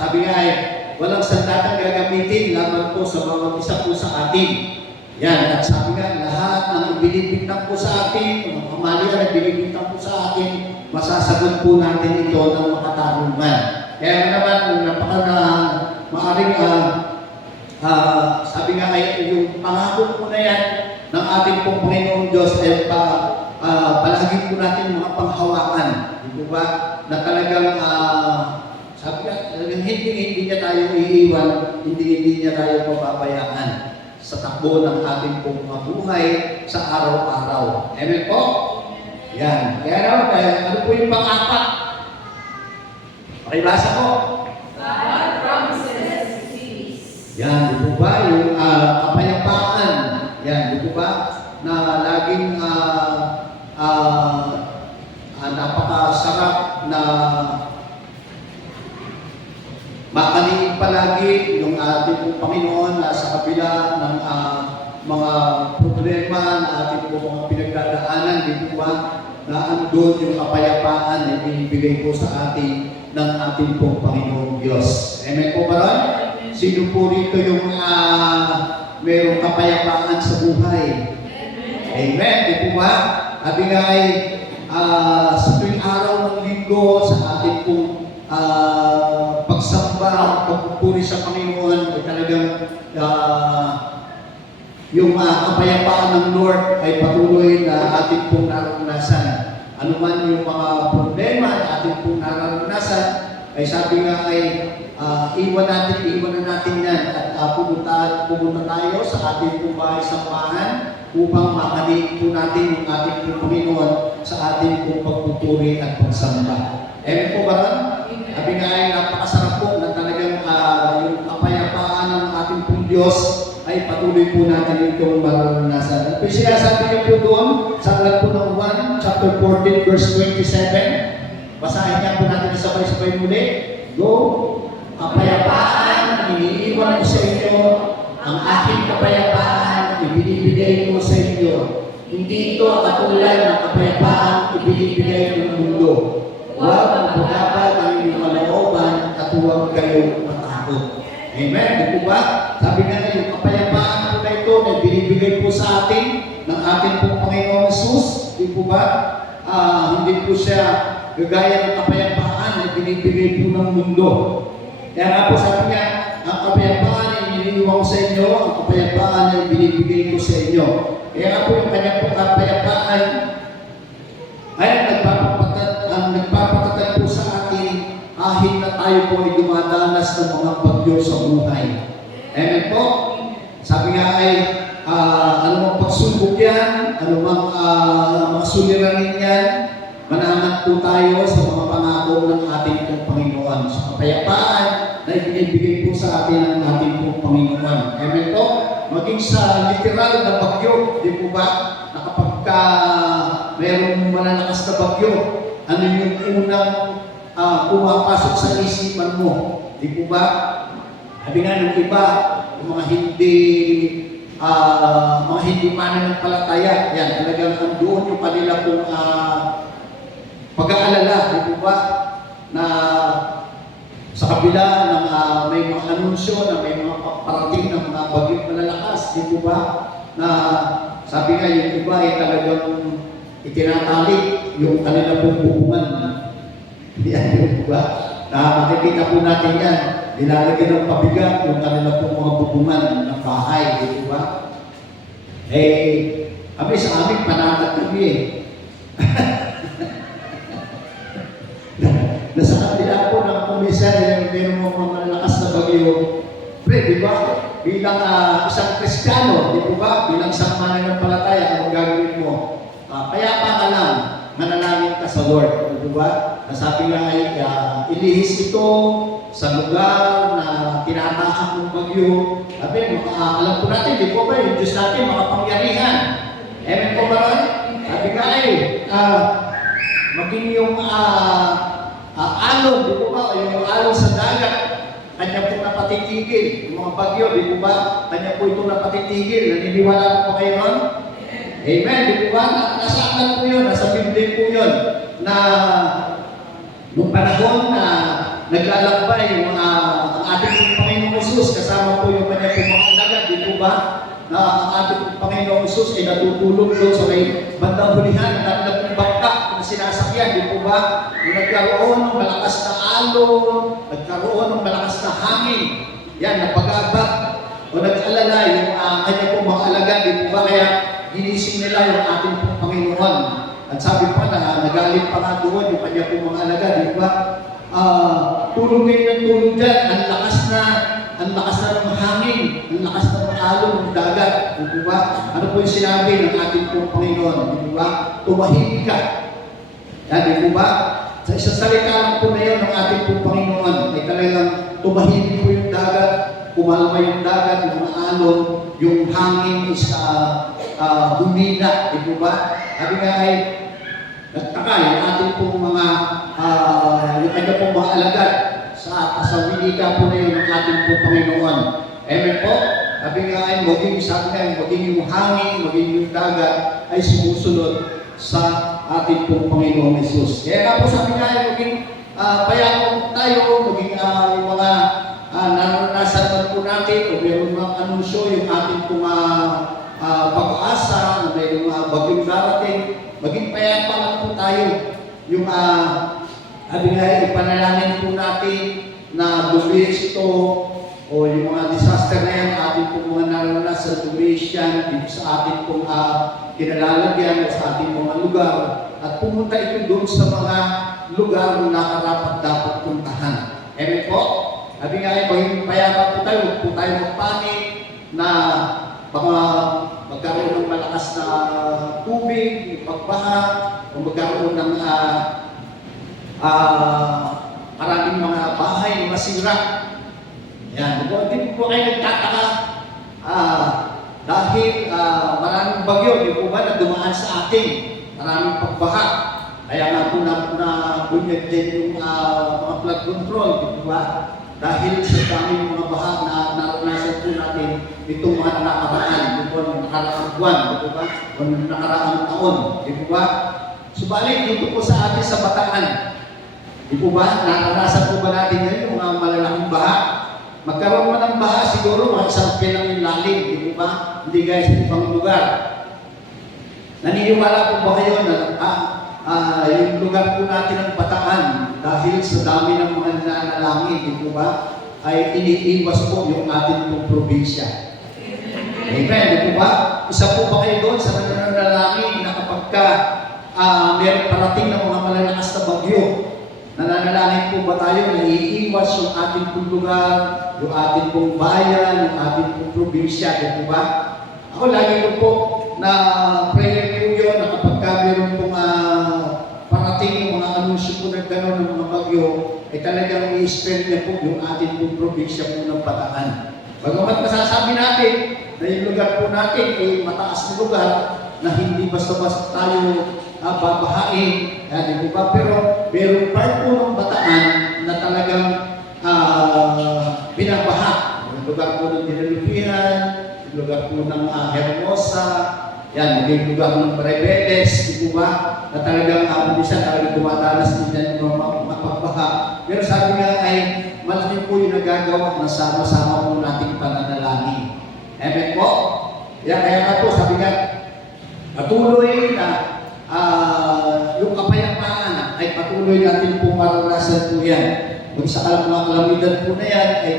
Sabi nga ay, walang sandata gagamitin laban po sa bawat isa po sa atin. Yan, at sabi nga, lahat ng ibinibintang po sa atin, mga pamalian na ibinibintang po sa atin, masasagot po natin ito ng makatarungan. Kaya naman, maaring sabi nga ay yung pangako po na yan ng ating pong Panginoong Diyos ay palagi po natin mga panghawakan. Di ba? Na talagang sabi nga, talagang hindi niya tayo iiwan, hindi niya tayo pababayaan sa takbo ng ating pong buhay sa araw-araw. Amen po? Yan. Kaya ano po yung pang-apat? Pakibasa po. God promises peace. Yan, di po ba? Yung kapayapaan. Yan, di po ba? Na laging napakasarap na makaliin palagi yung ating pong Panginoon na sa kabila ng mga problema na ating pong mga pinagdadaanan, di po ba? Na andun yung kapayapaan na ibinibigay po sa atin ng ating pong Panginoong Diyos. Amen po ba ron? Sino po rito yung mayroong kapayapaan sa buhay? Amen. Di po ba? Sabi nga ay sa tuwing araw ng linggo sa ating pong pagsamba, pagpupuri sa Panginoon, ay talagang yung kapayapaan ng Lord ay patuloy na ating pong naranasan. Ano man yung mga problema na ating pong naranasan, ay sabi nga ay iwan na natin yan at pumunta tayo sa ating pong bahay sambahan upang makaliin po natin yung ating pong Panginoon sa ating pong pagpupuri at pagsamba. Amen po ba ron? Sabi nga ay napakasarap po na talagang yung kapayapaan ng ating pong Diyos ay patuloy po natin itong maranasan. At sinasabi niyo po doon sa aklat po ng 1, chapter 14, verse 27. Basahin niya po natin sabay-sabay muli. Go! Kapayapaan, iniiwan ko sa inyo. Ang aking kapayapaan, ibinibigay ko sa inyo. Hindi ito katulad ng kapayapaan ibinibigay ng mundo. Huwag magbagabag ang inyong kalooban at huwag kayong matakot. Amen? Di po ba? Sabi nga na yung kapayapaan po na ito na binibigay po sa atin ng ating pong Panginoong Jesus. Di po ba? Hindi po siya gagaya ng kapayapaan na binibigay po ng mundo. Kaya nga po sabi niya, ang kapayapaan ay iniiwan ko sa inyo, ang kapayapaan ay binibigay ko sa inyo. Kaya nga po yung kanyang pong kapayapaan ay nagpapatatag po sa atin kahit na tayo po ay dumadanas ng mga bagyo sa buhay. Amen po? Sabi nga ay anumang pagsubok yan, anumang mga suliranin yan, manaman po tayo sa mga pangako ng ating pong Panginoon. Sa kapayapaan na ibinibigay po sa atin ng ating pong Panginoon. Amen po? Maging sa literal na bagyo, di po ba? Na kapag mayroong malalakas na bagyo, ano yung unang pumapasok sa isipan mo? Di po ba? Sabi nga ng iba, yung mga hindi mananampalataya, yan, talagang doon yung kanila pong pag-aalala, di po ba? Na sa kabila ng may mga anunsyo na may mga parating ng mga bagyong malalakas, di po ba? Na sabi nga yung iba ay talagang itinatali yung kanila pong bubungan. Yan yung ba? Na makikita po natin yan. Nilalagyan ng pabigat yung kanila pong mga bubungan ng bahay. Di ba? Kami sa amin, panatag kami eh. Nasa kabila po ng komisar, meron mo mga malalakas na bagyo. Pre, di ba? Bilang isang Kristiyano, di po ba? Bilang isang mananampalataya, anong gagawin mo? Kaya pa ka lang, manalangin ka sa Lord. Di ba? Nasabi nga ay, ilihis ito sa lugar na tinatakan ng bagyo. Sabi, alam po natin, di po ba? Yung Diyos natin, makapangyarihan. Amen po ba ron? Sabi nga ay, maging yung alon, di po ba? Yung alon sa dagat, kanya po napatitigil. Yung mga bagyo, di po ba? Kanya po ito napatitigil. Naniniwala po kayo ron? Amen, di po ba? Nasaan po yun? Nasa Biblia po yun. Na noong panahon na naglalakbay yung ang ating Panginoong Jesus, kasama po yung kanya po mga alagad, di po ba? Na ang ating Panginoong Jesus ay natutulog doon sa may bandang hulihan, na pong bangka na sinasakyan, di po ba? Yung nagkaroon ng malakas na alon, nagkaroon ng malakas na hangin, yan, napag-abak o nag-alala yung kanya po mga alagad, di po ba? Kaya ginising nila yung ating Panginoon. At sabi pa na nagalit pa nga doon yung kanya po mga alagad, di ba? Tulog kayo ng tulog dyan, ang lakas na ng hangin, ang lakas na ng alon ng dagat, di ba? Ano po yung sinabi ng ating pong Panginoon, di ba? Tumahimik ka. Yan, di ba? Sa isang salita lang po na yun ng ating pong Panginoon, ay talagang tumahimik po yung dagat, kumalma yung dagat, yung mga alon, yung hangin is humina, di ba? Sabi nga ay, nagtaka yung ating pong mga yung kanya pong mga alagad sa winika po na yun ng ating po Panginoon. Amen po? Sabi nga ay maging yung hangin, maging yung dagat ay sumusunod sa ating po Panginoon Jesus. Kaya nga po sabi nga ay maging payakong tayo, maging yung mga naranasan po natin o mayroon mga anunsyo yung ating pong pag-asa na mayroong bagyong darating, maging payapa lang po tayo. Yung sabi nga, ipanalangin po natin na dumis ito o yung mga disaster na yan, ating pong mga naranasan, dumis yan dito sa ating pong kinalalagyan o sa ating mga lugar at pumunta ito doon sa mga lugar na nakarapat dapat puntahan. Amen po? Sabi nga, maging payapa po tayo, huwag po tayo magpanik na baka magkaroon ng malakas na tubig, pagbaha, o magkaroon ng maraming mga bahay na masira. Yan. Hindi po kayo nagtataka dahil maraming bagyo, di po ba, na dumaan sa atin. Maraming pagbaha. Kaya nga po na bunyag din yung mga flood control, di po ba? Dahil sa daming mga baha na naranasan po natin itong mga nakaraan, di po, nakaraang buwan, di po ba? O nakaraang taon, di po ba? Subalit, dito po sa atin sa Bataan, di po ba? Naranasan po ba natin yan yung mga malalaking baha? Magkaroon man ng baha, siguro mga isang pilang yung lalim, di po ba? Hindi guys, sa ibang lugar. Naniniwala po ba kayo na yung lugar po natin ng Bataan, dahil sa dami ng mga nananalangin, di po ba, ay iniiwas po yung ating pong probinsya. Amen, di po ba? Isa po ba kayo doon sa nananalangin na kapag meron parating ng mga malalakas na bagyo, nananalangin po ba tayo na iiwas yung ating pong lugar, yung ating pong bayan, yung ating pong probinsya, di po ba? Ako lagi ko po na prayer po yun na kapag meron pong parating yung mga anunsyo po na gano'n ng mga bagyo, ay talagang i-spell niya po yung ating pong probinsya po ng Bataan. Bagamat masasabi natin na yung lugar po natin ay mataas na lugar na hindi basta-basta tayo babahain, di po ba? Pero mayroong part po ng Bataan na talagang binabaha. Yung lugar po ng Dinalupihan, yung lugar po ng Hermosa, yan, yung lugar ng Rebeles, di po ba? Na talagang minsan talagang dumadanas din yan ng mga pagbaha. Pero sabi nga ay malaki po yung nagagawa na sama-sama po nating pananalangin. Amen po? Yan, kaya nga po, sabi nga, patuloy na yung kapayapaan ay patuloy natin pong maranasan po yan. Kung sa mga kalamidad po na yan ay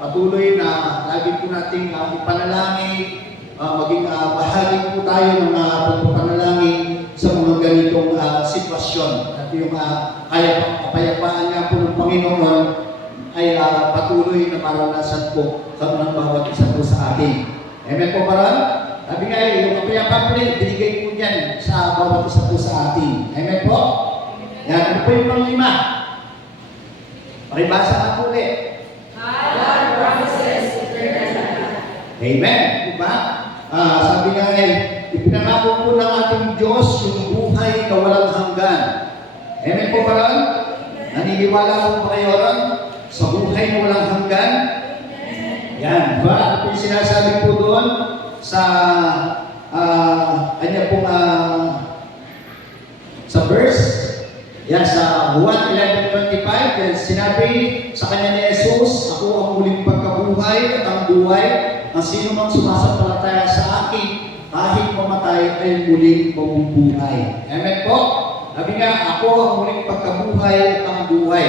patuloy na lagi po natin ipanalangin maging bahagi po tayo ng pagpapanalangin sa mga ganitong sitwasyon. At yung kapayapaan nga po ng Panginoon ay patuloy na maranasan po sa ng bawat isa po sa atin. Amen po ba ron? Sabi nga, yung kapayapaan po rin, binigay po yan sa bawat isa po sa atin. Amen po? Yan, ano po yung pang-5? Pakibasa na po ulit. God promises eternal life. Amen. Diba? Sabi nga ipinangako po ng ating Diyos yung buhay na walang hanggan. Amen po ba ron? Naniniwala po ba kayo ron? Sa buhay na walang hanggan? Yan. Diba? Ano po yung sinasabi po doon? Sa kanya pong sa verse, yan sa Juan 11:25, yan sinabi sa kanya ni Jesus, ako ang muling pagkabuhay at ang buhay, ang sino mang sumasampalataya sa akin, kahit mamatay ay muling mabubuhay. Amen po? Sabi nga, ako ang muling pagkabuhay at ang buhay.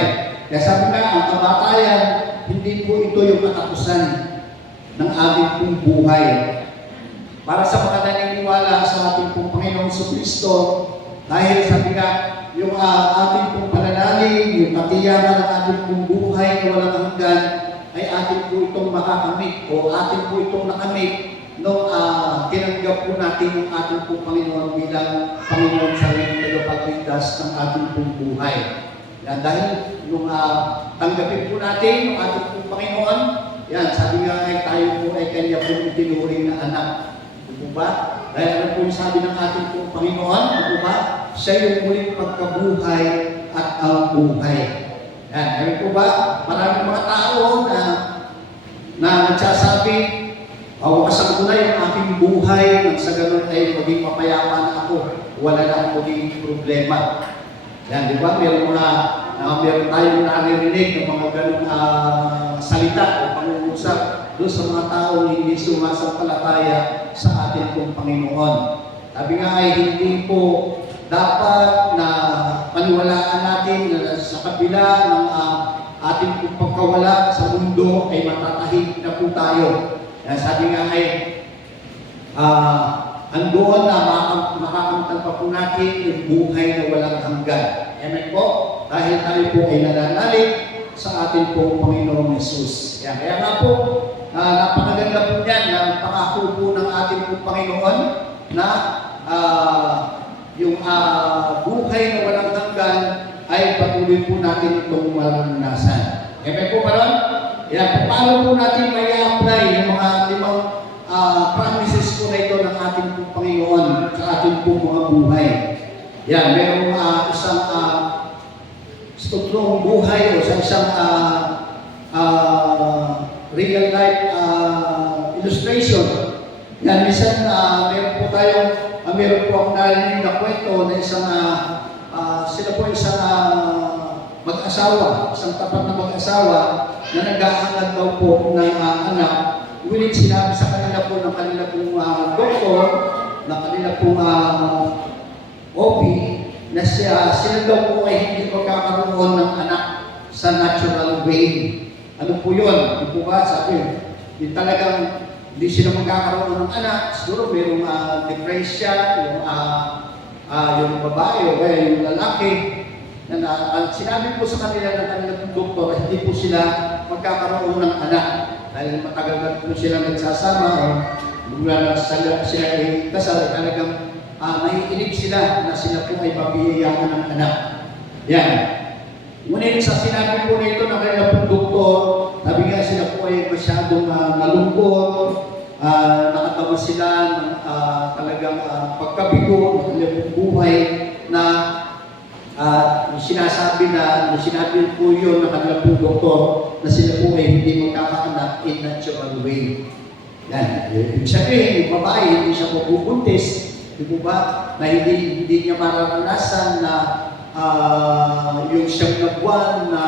Kaya sabi nga, ang kamatayan, hindi po ito yung katapusan ng ating pong buhay. Para sa mga naniniwala sa ating pong Panginoong Kristo, dahil sabi nga, yung ating pong pananalig, yung katiyakan ng ating pong buhay na walang hanggan, ay ating po itong makakamit o ating po itong nakamit nung tinanggap po natin yung ating pong Panginoon bilang Panginoon sa rin tagapagligtas ng ating pong buhay. Yan, dahil nung tanggapin po natin yung ating pong Panginoon, yan, sabi nga ay tayo po ay kanya po itinuring na anak. Ito ba? Dahil ano po yung sabi ng ating pong Panginoon? Ito ba? Siya yung muling pagkabuhay at ang buhay. Yan, ayun po ba? Maraming mga tao na nagsasabi, wakasan ko na yung aking buhay, nang sa ganun ay maging mapayapa na ako. Wala na akong maging problema. Yan, di ba? Meron tayong naririnig ng mga ganung salita o pangungusap doon sa mga taong hindi sumasampalataya sa ating pong Panginoon. Sabi nga ay hindi po dapat na paniwalaan natin na sa kabila ng ating pong pagkawala sa mundo ay matatahik na po tayo. Sabi nga ay andoon na makakamtan pa po natin yung buhay na walang hanggan. Amen po? Dahil tayo po ay nananalig sa ating pong Panginoong Jesus. Kaya nga po, napakaganda po yan na pangako po ng ating pong Panginoon na yung buhay na walang hanggan ay patuloy po natin itong maranasan. Amen po ba ron? Paano po natin may apply yung mga limang promises po na ito ng ating pong Panginoon sa ating pong mga buhay. Yan, merong isang totoong buhay o sa isang real life illustration. Yan, minsan meron po akong narinig na kwento na isang sila po isang mag-asawa, isang tapat na mag-asawa na nag-aangad daw po ng anak. Ngunit sinabi sa kanila po ng kanila pong doktor, ng kanila pong OP, na sila daw po ay hindi magkakaroon ng anak sa natural way. Ano po yun? Hindi po ba? Sabi, talagang hindi sila magkakaroon ng anak. Siguro mayroong depresya, yung babae o yung lalaki. Sinabi po sa kanila ng kanilang doktor, hindi po sila magkakaroon ng anak. Dahil matagal na po sila nagsasama o mula na sila ay kasal, talagang naiinip sila na sila po ay mabiyayaan ng anak. Yan. Ngunit sa sinabi po nito ng kanilang doktor, sabi nga sila po ay masyadong malungkot, nakatawa sila ng talagang pagkabigo ng kanilang buhay na sinabi po yun ng kanilang doktor na sila po ay hindi magkakaanak in natural way. Yan. Ibig sabihin, yung babae, hindi siya mabubuntis, di po ba? Na hindi niya mararanasan na yung siyang na buwan na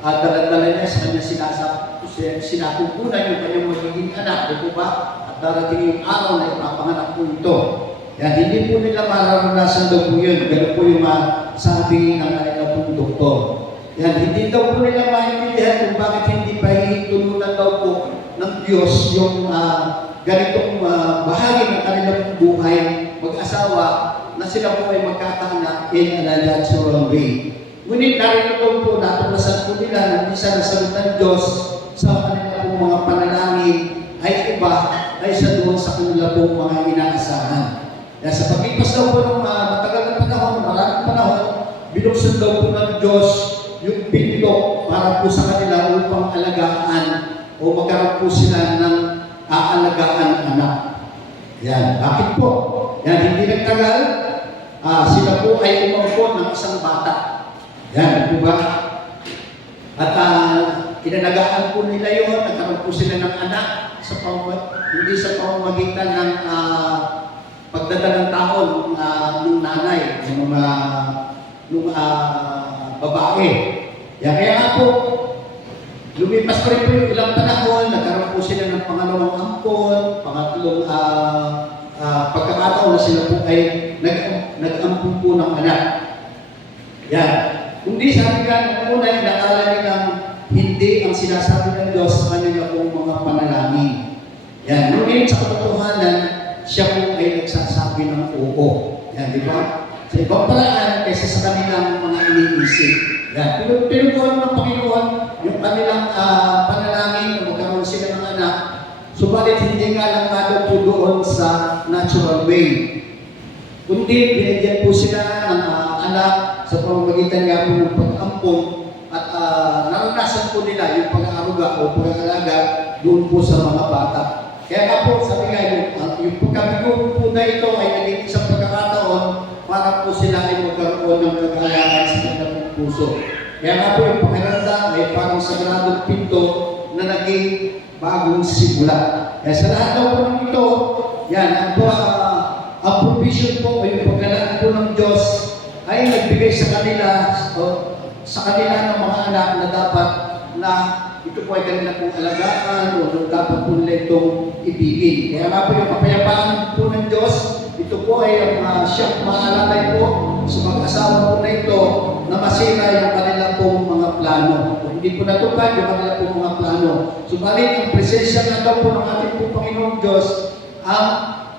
dala-dala niya sa kanya sinakukunan yung kanyang magiging anak, di po ba? At darating yung araw na ipapanganak po ito. Yan, hindi po nila mararanasan daw po yun. Ganun po yung sabi ng kanilang pong doktor. Yan, hindi daw po nila maintindihan kung bakit hindi pa hitulunan daw po ng Diyos yung ganitong bahagi ng kanilang buhay, mag-asawa, na sila po ay magkakaanak in a natural way. Ngunit narito po, natuklasan po nila na minsan ang sagot ng Diyos sa kanila pong mga panalangin ay iba kaysa doon sa kanila pong mga inaasahan. Kaya sa paglipas daw po ng matagal na panahon, maraming panahon, binuksan daw po ng Diyos yung pinto para po sa kanila upang alagaan o magkaroon po sila ng aalagaan anak. Yan. Bakit po? Yan, hindi nagtagal, sila po ay umangkon ng isang bata. Yan, po ba? At inalagaan po nila yun, nagkaroon po sila ng anak hindi sa pamamagitan ng pagdadalang taon ng nanay, ng babae. Yan, kaya nga po, lumipas pa rin po yung ilang panahon, nagkaroon po sila ng pangalawang ampon, pangatlong pagkakataon na sila po ay nag-ampon po ng anak. Yan. Kundi sabi ka, nung una, nakala nilang hindi ang sinasabi ng Diyos sa kanila pong mga panalangin. Yan. Ngunit sa katotohanan, siya po ay nagsasabi ng oo. Yan, di ba? Sa ibang paraan kaysa sa kanilang mga iniisip. Yan. Pinukuhan ng Panginoon yung kanilang panalangin na magkaroon sila ng anak. Subalit hindi nga lang nga po doon sa natural way. Kundi binigyan po sila ng anak sa pamamagitan nga po ng pag-ampon at naranasan po nila yung pag-aaruga o pag-aalaga doon po sa mga bata. Kaya nga po, sabi nga, yung pagkabigo po na ito ay naging isang pagkakataon para po sila ay magkaroon ng kagalakan sa kanilang puso. Kaya nga po yung pakiramdam ay parang sagradong pinto na naging bagong simula. Kaya sa lahat daw po ng ito, yan, ang provision po o yung pagkalaan po ng Diyos ay nagbigay sa kanila ng mga anak na dapat na ito po ay kanila pong alagaan o dapat po nila itong ibigin. Kaya nga po yung kapayapaan po ng Diyos, ito po ay siyang maalalay po sa mag-asawa po na ito na masira yung kanila pong mga plano. O hindi po natupad yung kanila pong mga plano. Subalit ang presensya na daw po ng ating po Panginoong Diyos ang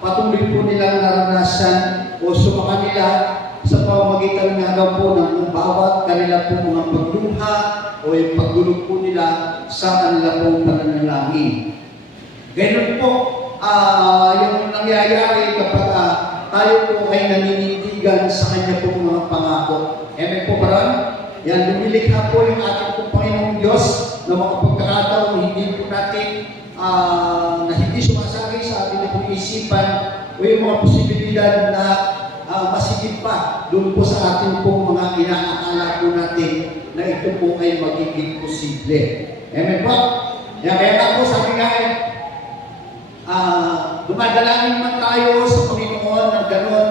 patuloy po nilang naranasan o sumaka nila sa pamamagitan nga daw po ng bawat kanila po mga pagluha o yung pagdulog po nila sa kanila pong pananalangin. Ganun po, yung nangyayari kapag tayo po ay naninindigan sa kanya pong mga pangako. Amen po ba? Yan, lumilikha po yung ating pong Panginoong Diyos na mga pagkakataon hindi po natin na hindi sumasagay sa ating pong isipan o yung mga posibilidad na masigit pa doon po sa ating pong mga inaakala po natin na ito po ay magiging posible. Amen po? Kaya nga po sabi nga dumadalangin man tayo sa Panginoon ng gano'n,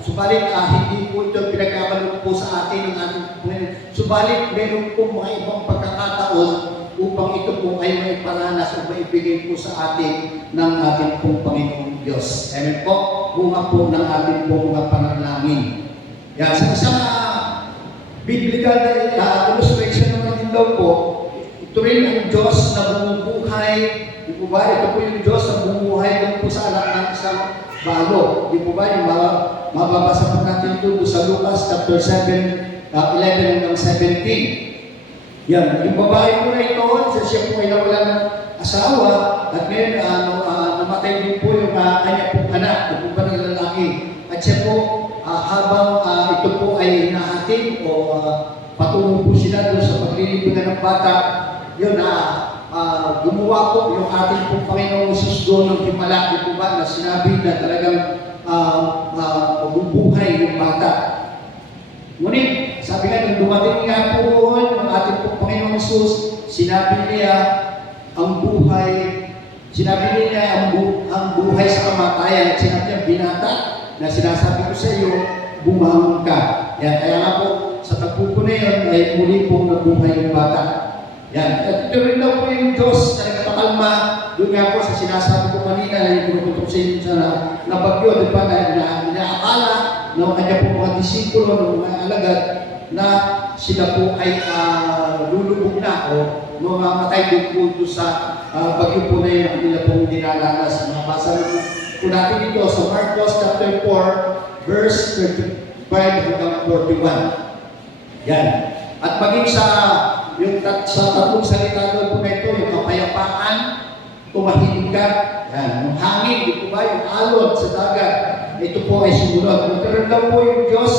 subalit hindi po ito pinagkakalog po sa atin ng ating Panginoon. Subalit meron po mga ibang pagkakataon upang ito po ay may paranas o maibigay po sa atin ng ating pong Panginoong Diyos. Amen po? Bunga po ng ating pong mga panalangin. Yan, sa isang biblical na illustration naman din daw po, ito rin ang Diyos na bumubuhay. Di po ba? Ito po yung Diyos na bumubuhay doon po sa anak ng isang balo. Di po ba? Yung mababasa po natin ito sa Lucas chapter 7, 11 hanggang 17. Yan, yung babae po na ito, siya po ay nawala ng asawa at ngayon namatay din po yung kanya pong anak, ito po ba ng lalaki. At siya po, habang ito po ay hinahatid o patungo po sila doon sa paglilibunan ng bata, yun gumawa po yung ating pong Panginoong Jesus doon ng himala, di po ba, na sinabi na talagang mabubuhay yung bata. Ngunit, sabi nga, nung dumating nga po ang ating pong Panginoong Jesus, sinabi niya ang buhay ang buhay sa kamatayan. Sinabi niya, binata, na sinasabi ko sa iyo, bumangon ka. Yan, kaya nga po, sa tagpo po na yun, ay muli pong nabuhay yung bata. Yan, at ito rin daw po yung Diyos na nagpakalma, doon nga po sa sinasabi ko kanina, na yung pinuputok sa inyo na bagyo, di ba, na inaakala ng kanya po mga disipulo, ng mga alagad, na sila po ay lulubog na o mamamatay doon po sa bagyo po na yun ang nila pong dinalanas. Mabasa po natin dito sa Marcos chapter 4, verse 35 hanggang 41. Yan. At maging sa tatlong salita doon po na ito, yung kapayapaan, tumahimik ka, yan, yung hangin, di po ba, yung alon sa dagat, ito po ay sumunod. Nagkaroon daw po yung Diyos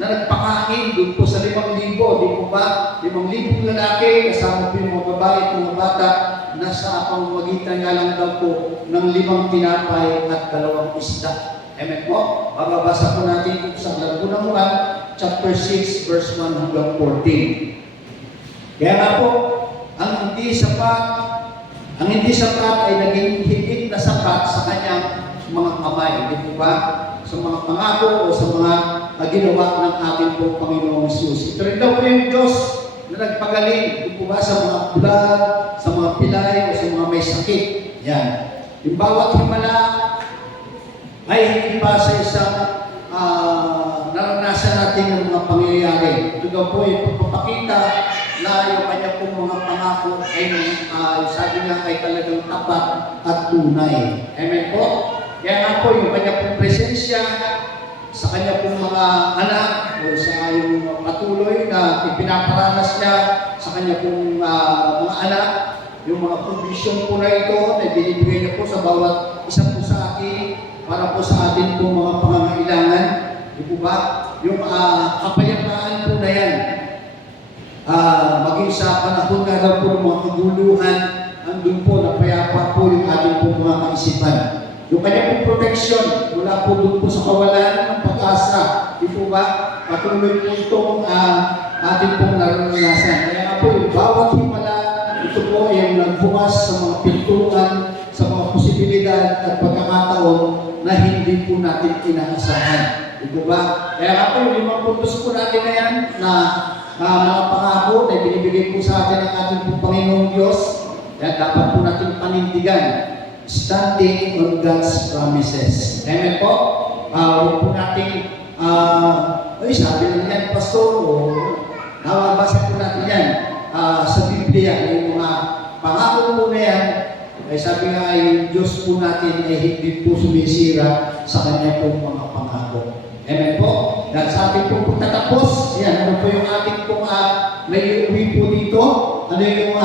na nagpakain doon po sa 5,000, di po ba? 5,000 lalaki, kasama po yung mga babae at mga bata, nasa pamamagitan nga lang daw po ng 5 tinapay at 2 isda. Amen po? Mababasa po natin kung sa Unang Juan, chapter 6, verse 1 hanggang 14. Kaya nga po, ang hindi sapat ay naging higit na sapat sa kanyang mga kamay. Hindi po ba? Sa mga pangako o sa mga ginawa ng ating po Panginoong Hesus. Ito rin daw po yung Diyos na nagpagaling. Hindi po ba sa mga bulag, sa mga pilay, o sa mga may sakit. Yan. Yung bawat himala ay hindi pa sa isang naranasan natin ng mga pangyayari. Ito daw po yung pagpapakita na yung kanya pong mga pangako ay sabi nga ay talagang tapat at tunay. Amen po? Kaya nga po yung kanya pong presensya sa kanya pong mga anak o sa yung patuloy na ipinaparanas niya sa kanya pong mga anak, yung mga provision po na ito na binibigay niya po sa bawat isa po sa atin para po sa atin po mga pangangailangan. Di po ba? Yung kapayapaan po na yan. Maging sa panahon nga daw po ng mga kaguluhan, andun po, napayapa po yung ating po mga kaisipan. Yung kanya pong protection, mula po doon po sa kawalan ng pag-asa. Di po ba? Patuloy po itong ating pong naranasan. Kaya nga po, yung bawat himala, ito po yung nagbukas sa mga pintuan, sa mga posibilidad at pagkakataon na hindi po natin inaasahan. Di po ba? Kaya nga po, yung 5 puntos po natin na yan na mga pangako na binibigay po sa atin ng ating po Panginoong Diyos, kaya dapat po natin panindigan. Standing on God's promises. Amen po? Huwag po natin, sabi lang yan, Pastor, o nababasa po natin yan sa Biblia, yung mga pangako po na yan, ay sabi nga yung Diyos po natin ay hindi po sumisira sa kanya po mga pangako. Amen po? Dahil sa ating po pagtatapos, yan, ano po yung ating po may iuwi po dito? Ano yung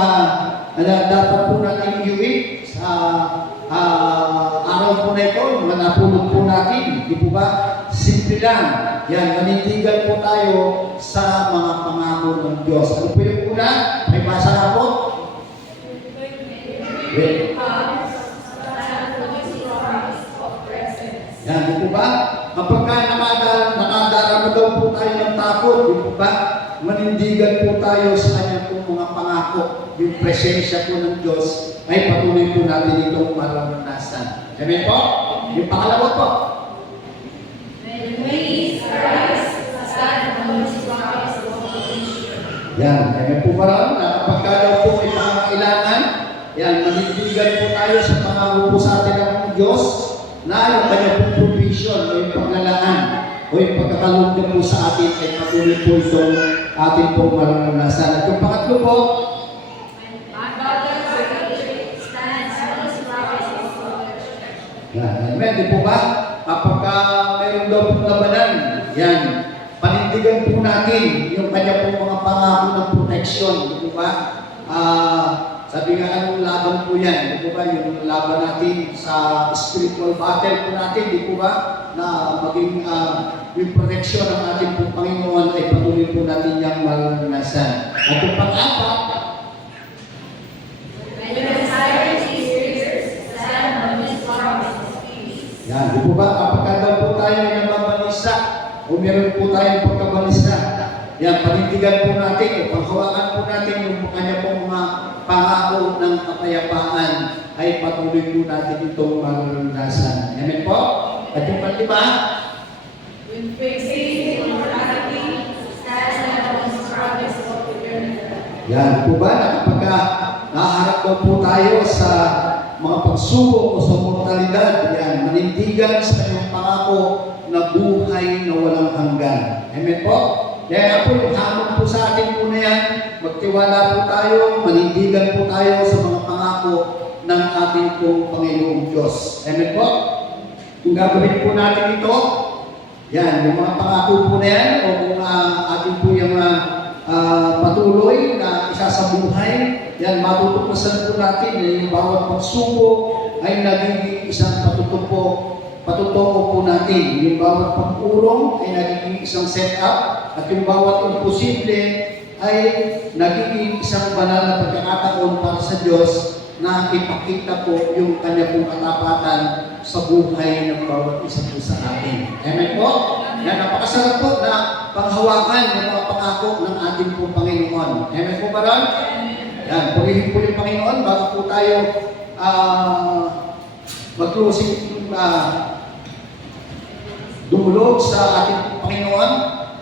dapat po natin iuwi sa araw po na ito, mga napulot po natin, di po ba? Simple lang. Yan, manindigan po tayo sa mga pangako ng Diyos. Ano po yung una? May basa na po? Wait. Yan, di po ba? Kapag nakadarama daw po tayo ng takot, di po ba? Manindigan po tayo sa kanyang po mga pangako. Yung presensya po ng Diyos ay patuloy po natin itong maranasan. Amen po? Yung pangalawa po. Yan, amen po ba rin? Kapag daw po may pangangailangan, yan, manindigan po tayo sa pangako po sa atin ng Diyos na yung kanya pong provision o yung paglalaan o yung pagkakalog niya po sa atin ay patuloy po itong atin pong maranasan. At yung pangatlo po, yan, amen, di po ba? Kapag mayroon daw pong labanan, yan, panindigan po natin yung kanya pong mga pangako ng protection, di po ba? Sabi nga, anong laban po yan? Di po ba? Yung laban natin sa spiritual battle po natin, di po ba? Na maging yung protection ng ating pong Panginoon ay patuloy po natin yung maranasan. At yung pang-apat, yan, di po ba? Kapag daw po tayo ay nababalisa o meron po tayong pagkabalisa, yan, panindigan po natin o panghawakan po natin yung kanya pong mga pangako ng kapayapaan ay patuloy po natin itong maranasan. Amen po? At yung panlima, yan, di po ba? Na kapag naharap daw po tayo sa mga pagsubok o sa mortalidad, yan, manindigan sa kanyang pangako na buhay na walang hanggan. Amen po? Kaya po yung hamon po sa atin po na yan, magtiwala po tayo, manindigan po tayo sa mga pangako ng ating pong Panginoong Diyos. Amen po? Kung gagawin po natin ito, yan, yung mga pangako po na yan, o kung ating po yung patuloy na isa sa buhay, yan, matutuklasan po natin na yung bawat pagsubok ay nagiging isang patutuko po natin. Yung bawat pag-urong ay nagiging isang setup at yung bawat imposible ay nagiging isang banal na pagkakataon para sa Diyos na ipakita po yung kanya pong katapatan sa buhay ng bawat isa po sa atin. Amen po? Yan, napakasarap po na panghawakan ng mga pangako ng ating pong Panginoon. Amen po ba ron? Yan, purihin po yung Panginoon bago po tayo mag-closing dumulog sa ating Panginoon.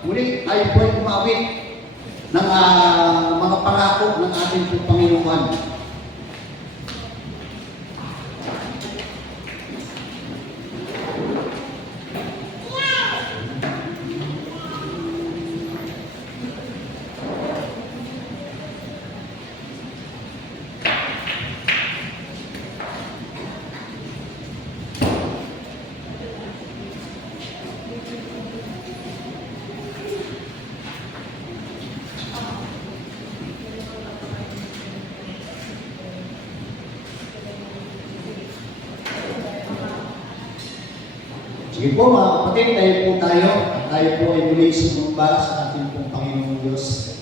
Muli, tayo po ay umawit ng mga pangako ng ating pong Panginoon. Sige po mga kapatid, tayo po tayo. Tayo po ay muli sumamba sa ating pong Panginoong Diyos.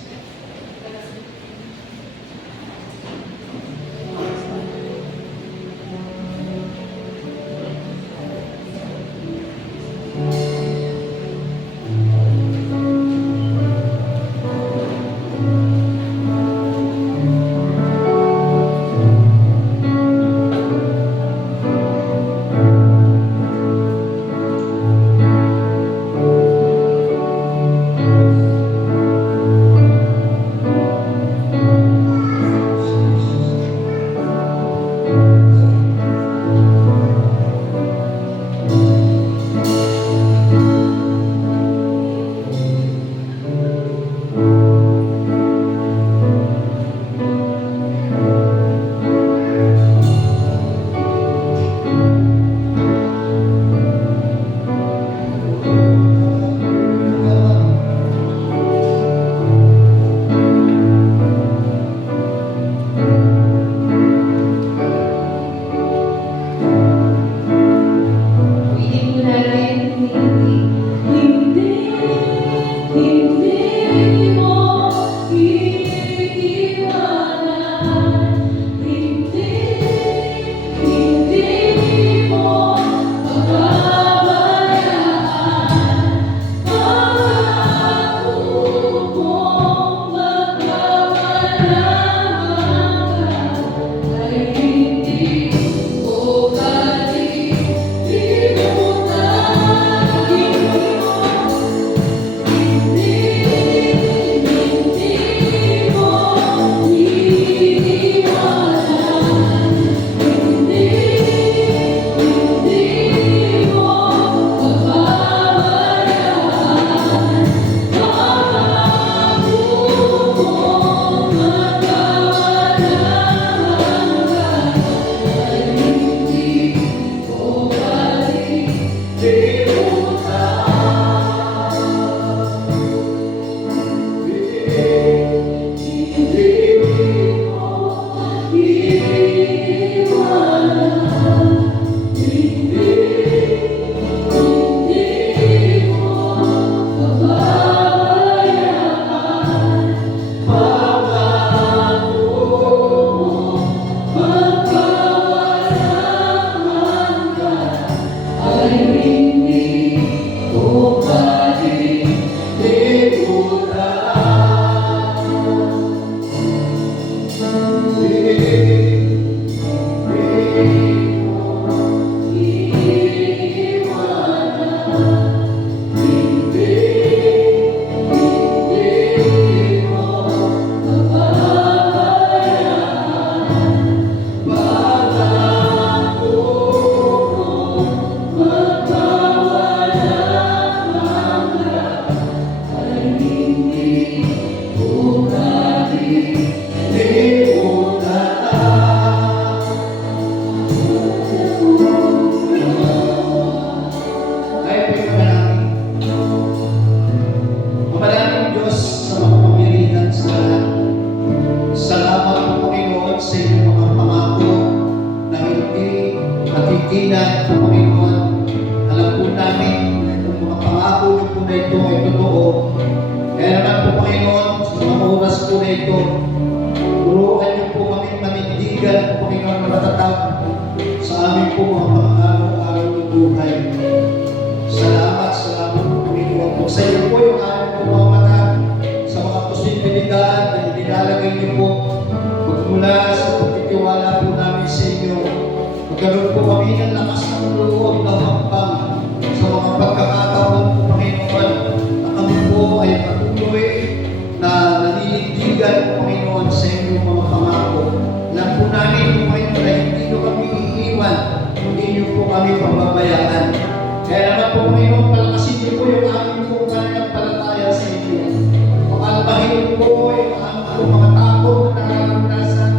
buhay. Salamat po, Panginoon po. Sa iyo po yung aming mga mata sa mga posibilidad na inilalagay niyo po magmula sa pagtitiwala po namin sa inyo. Magkaroon po kami ng lakas ng loob na hakbang sa mga pagkakataon po, Panginoon, na kami po ay patuloy na naninindigan po, Panginoon, sa inyong mga pangako. Alam po namin po, Panginoon, na hindi nyo kami iiwan, hindi nyo po kami pababayaan. Kaya naman po, Panginoon, palakasin niyo po yung aming po pananampalataya sa inyo. Pakalmahin po yung aming po mga takot na nararamdasan.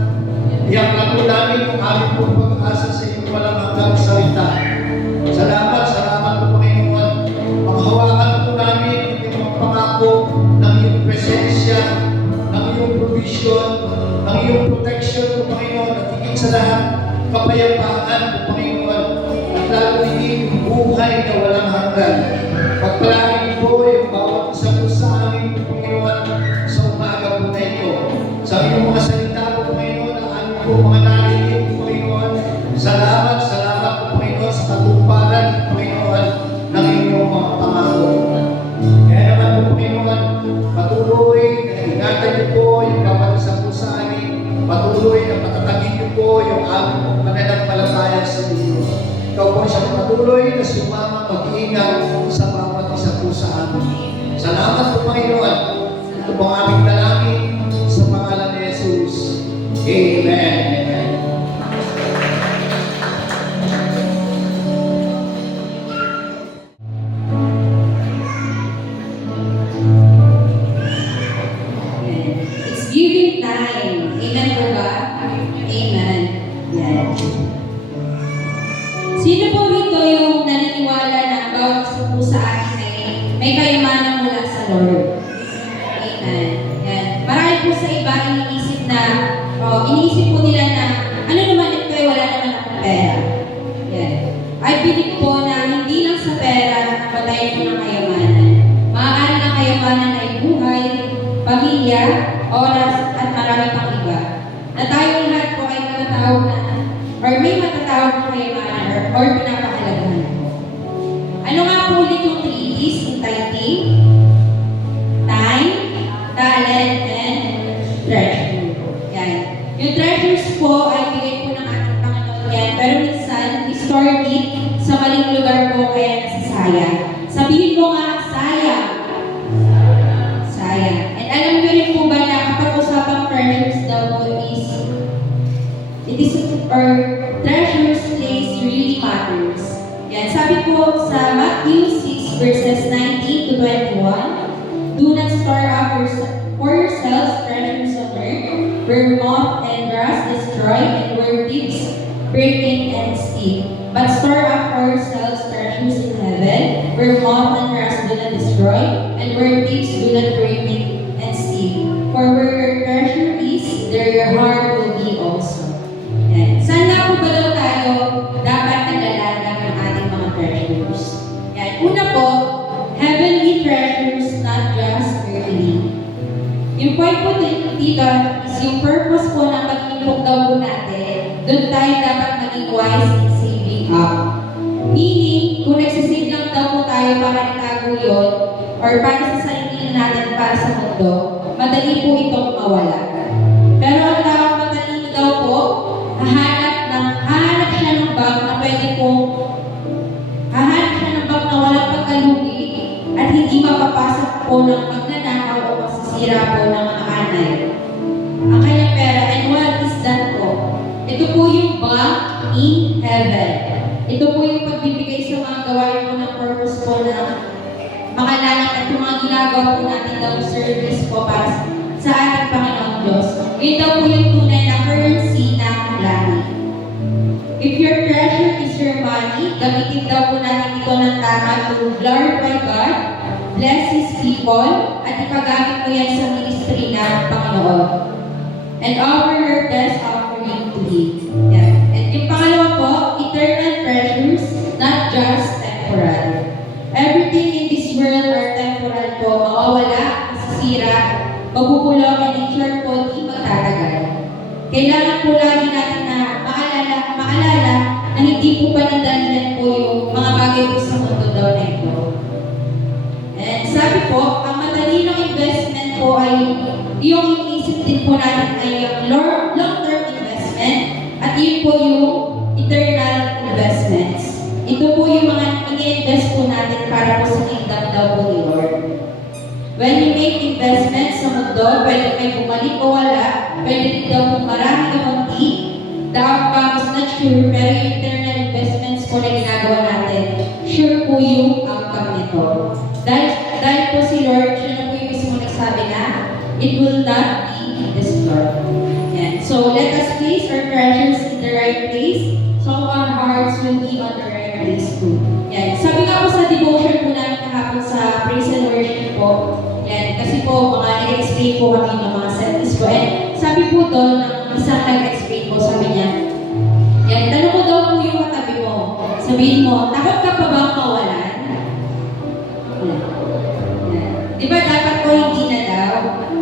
Iyak na po namin yung aming po pag-asa sa inyong walang hanggang salita. Salamat po, Panginoon. Panghawakan po namin yung mga pangako ng iyong presensya, ng iyong provision, ng iyong protection po, Panginoon, at higit sa lahat, kapayapaan po, Panginoon, at lalo higit yung buhay na walang hanggan. Pagpalain po yung bawat isa po sa amin po, Panginoon, sa umaga po na ito. Sa iyong mga salita po, Panginoon, na aming po mga narinig po, Panginoon. Salamat po, Panginoon, sa katuparan, Panginoon, ng inyong mga pangako. Kaya naman po, Panginoon, patuloy na ingatan niyo po yung bawat isa po sa amin. Patuloy na patatagin niyo po yung aming pananampalataya sa inyo. Ikaw po siyang patuloy na sumama mag-iingat sa bawat isa po sa amin. Salamat po, Panginoon. Ito po ang aming dalangin sa pangalan ni Jesus. Amen. Amen. It's giving time. Amen po ba? Amen. Yan. Sino po rito yung naniniwala na bawat isa po sa atin ay may kayamanan mula sa Lord? Amen. Yan. Marami po sa iba iniisip po nila na ano naman ito ay wala naman akong pera. Yan. I believe po na hindi lang sa pera napatay po ng kayamanan. Maaari na kayamanan ay buhay, pamilya, oras, at marami pang iba. Na tayong lahat po ay matatawag na or may matatawag na kayamanan or pinapahalagahan po. Ano nga po ulit yung 3 T's in tithing? Time, talent, and treasure. Yan. Yung treasures po ay bigay po ng ating Panginoon yan, pero minsan, we store it sa maling lugar po kaya nasasayang. Sabihin mo nga, sayang. Sayang. And alam nyo rin po ba na kapag usapang treasures daw po treasures place really matters. Yan. Sabi po sa Matthew 6 verses 19 to 21, do not store up for yourselves treasures on earth, where moth and rust destroy, and where thieves break in and steal. But store up for yourselves treasures in heaven, where moth and rust do not destroy, and where thieves do not break in and steal. For where your treasure is, there your heart will be also. Yan. Saan na po ba daw tayo dapat naglalaga ng ating mga treasures? Yan. Una po, heavenly treasures, not just earthly. Yung point po dito is yung purpose po ng pag-impog daw po natin, doon tayo dapat maging wise in saving up. Meaning, kung nagsisave lang daw po tayo para itago yun, or para sa sarili natin para sa mundo, madali po itong mawala. Pero ang tao matalino daw po, hahanap siya ng bag na pwede pong hahanap siya ng bag na walang pagkalugi at hindi mapapasok po ng magnanakaw o masisira po ng mga anay. Ang kanyang pera, and what is that po? Ito po yung bank in heaven. Ito po yung pagbibigay sa mga gawain po ng purpose po ng mga langit at yung mga ginagawa po natin daw service po para sa ating Panginoong Diyos. Ito po yung tunay na currency ng langit. If your treasure is your money, gamitin daw po natin ito ng tama to glorify God, bless His people, at ipagamit mo yan sa ministry ng Panginoon. And offer your best offering to Him. Yan. And yung pangalawa po, eternal treasures, not just temporal. Everything in this world are temporal po, mawawala, masisira, mabubulong, and in short po, di magtatagal. Kailangan po lagi natin na maalala na hindi po panandalian po yung mga bagay bagay po sa mundo daw na ito. And sabi po, ang matalinong investment po ay yung iniisip din po natin ay long-term investment at yun po yung eternal investments. Ito po yung mga ini-invest po natin para po sa kingdom daw po ni Lord. When you make investments sa mundo, pwede may bumalik o wala, pwede din daw po marami o konti. The outcome is not sure, pero yung eternal investments po na ginagawa natin, sure po yung outcome nito. Dahil po si Lord, siya na po yung mismo nagsabi na, it will not be destroyed. Yan. So let us place our treasures in the right place, so our hearts will be on the right place too. Yan. Sabi nga po sa devotion po namin kahapon sa praise and worship po, yan. Kasi po, mga nag-explain po kami ng mga settings po. And sabi po doon, ng isang nag-explain po, sabi niya, yan, tanong mo daw po yung katabi mo. Sabihin mo, takot ka pa bang mawalan? Yan. Di ba dapat po hindi na daw?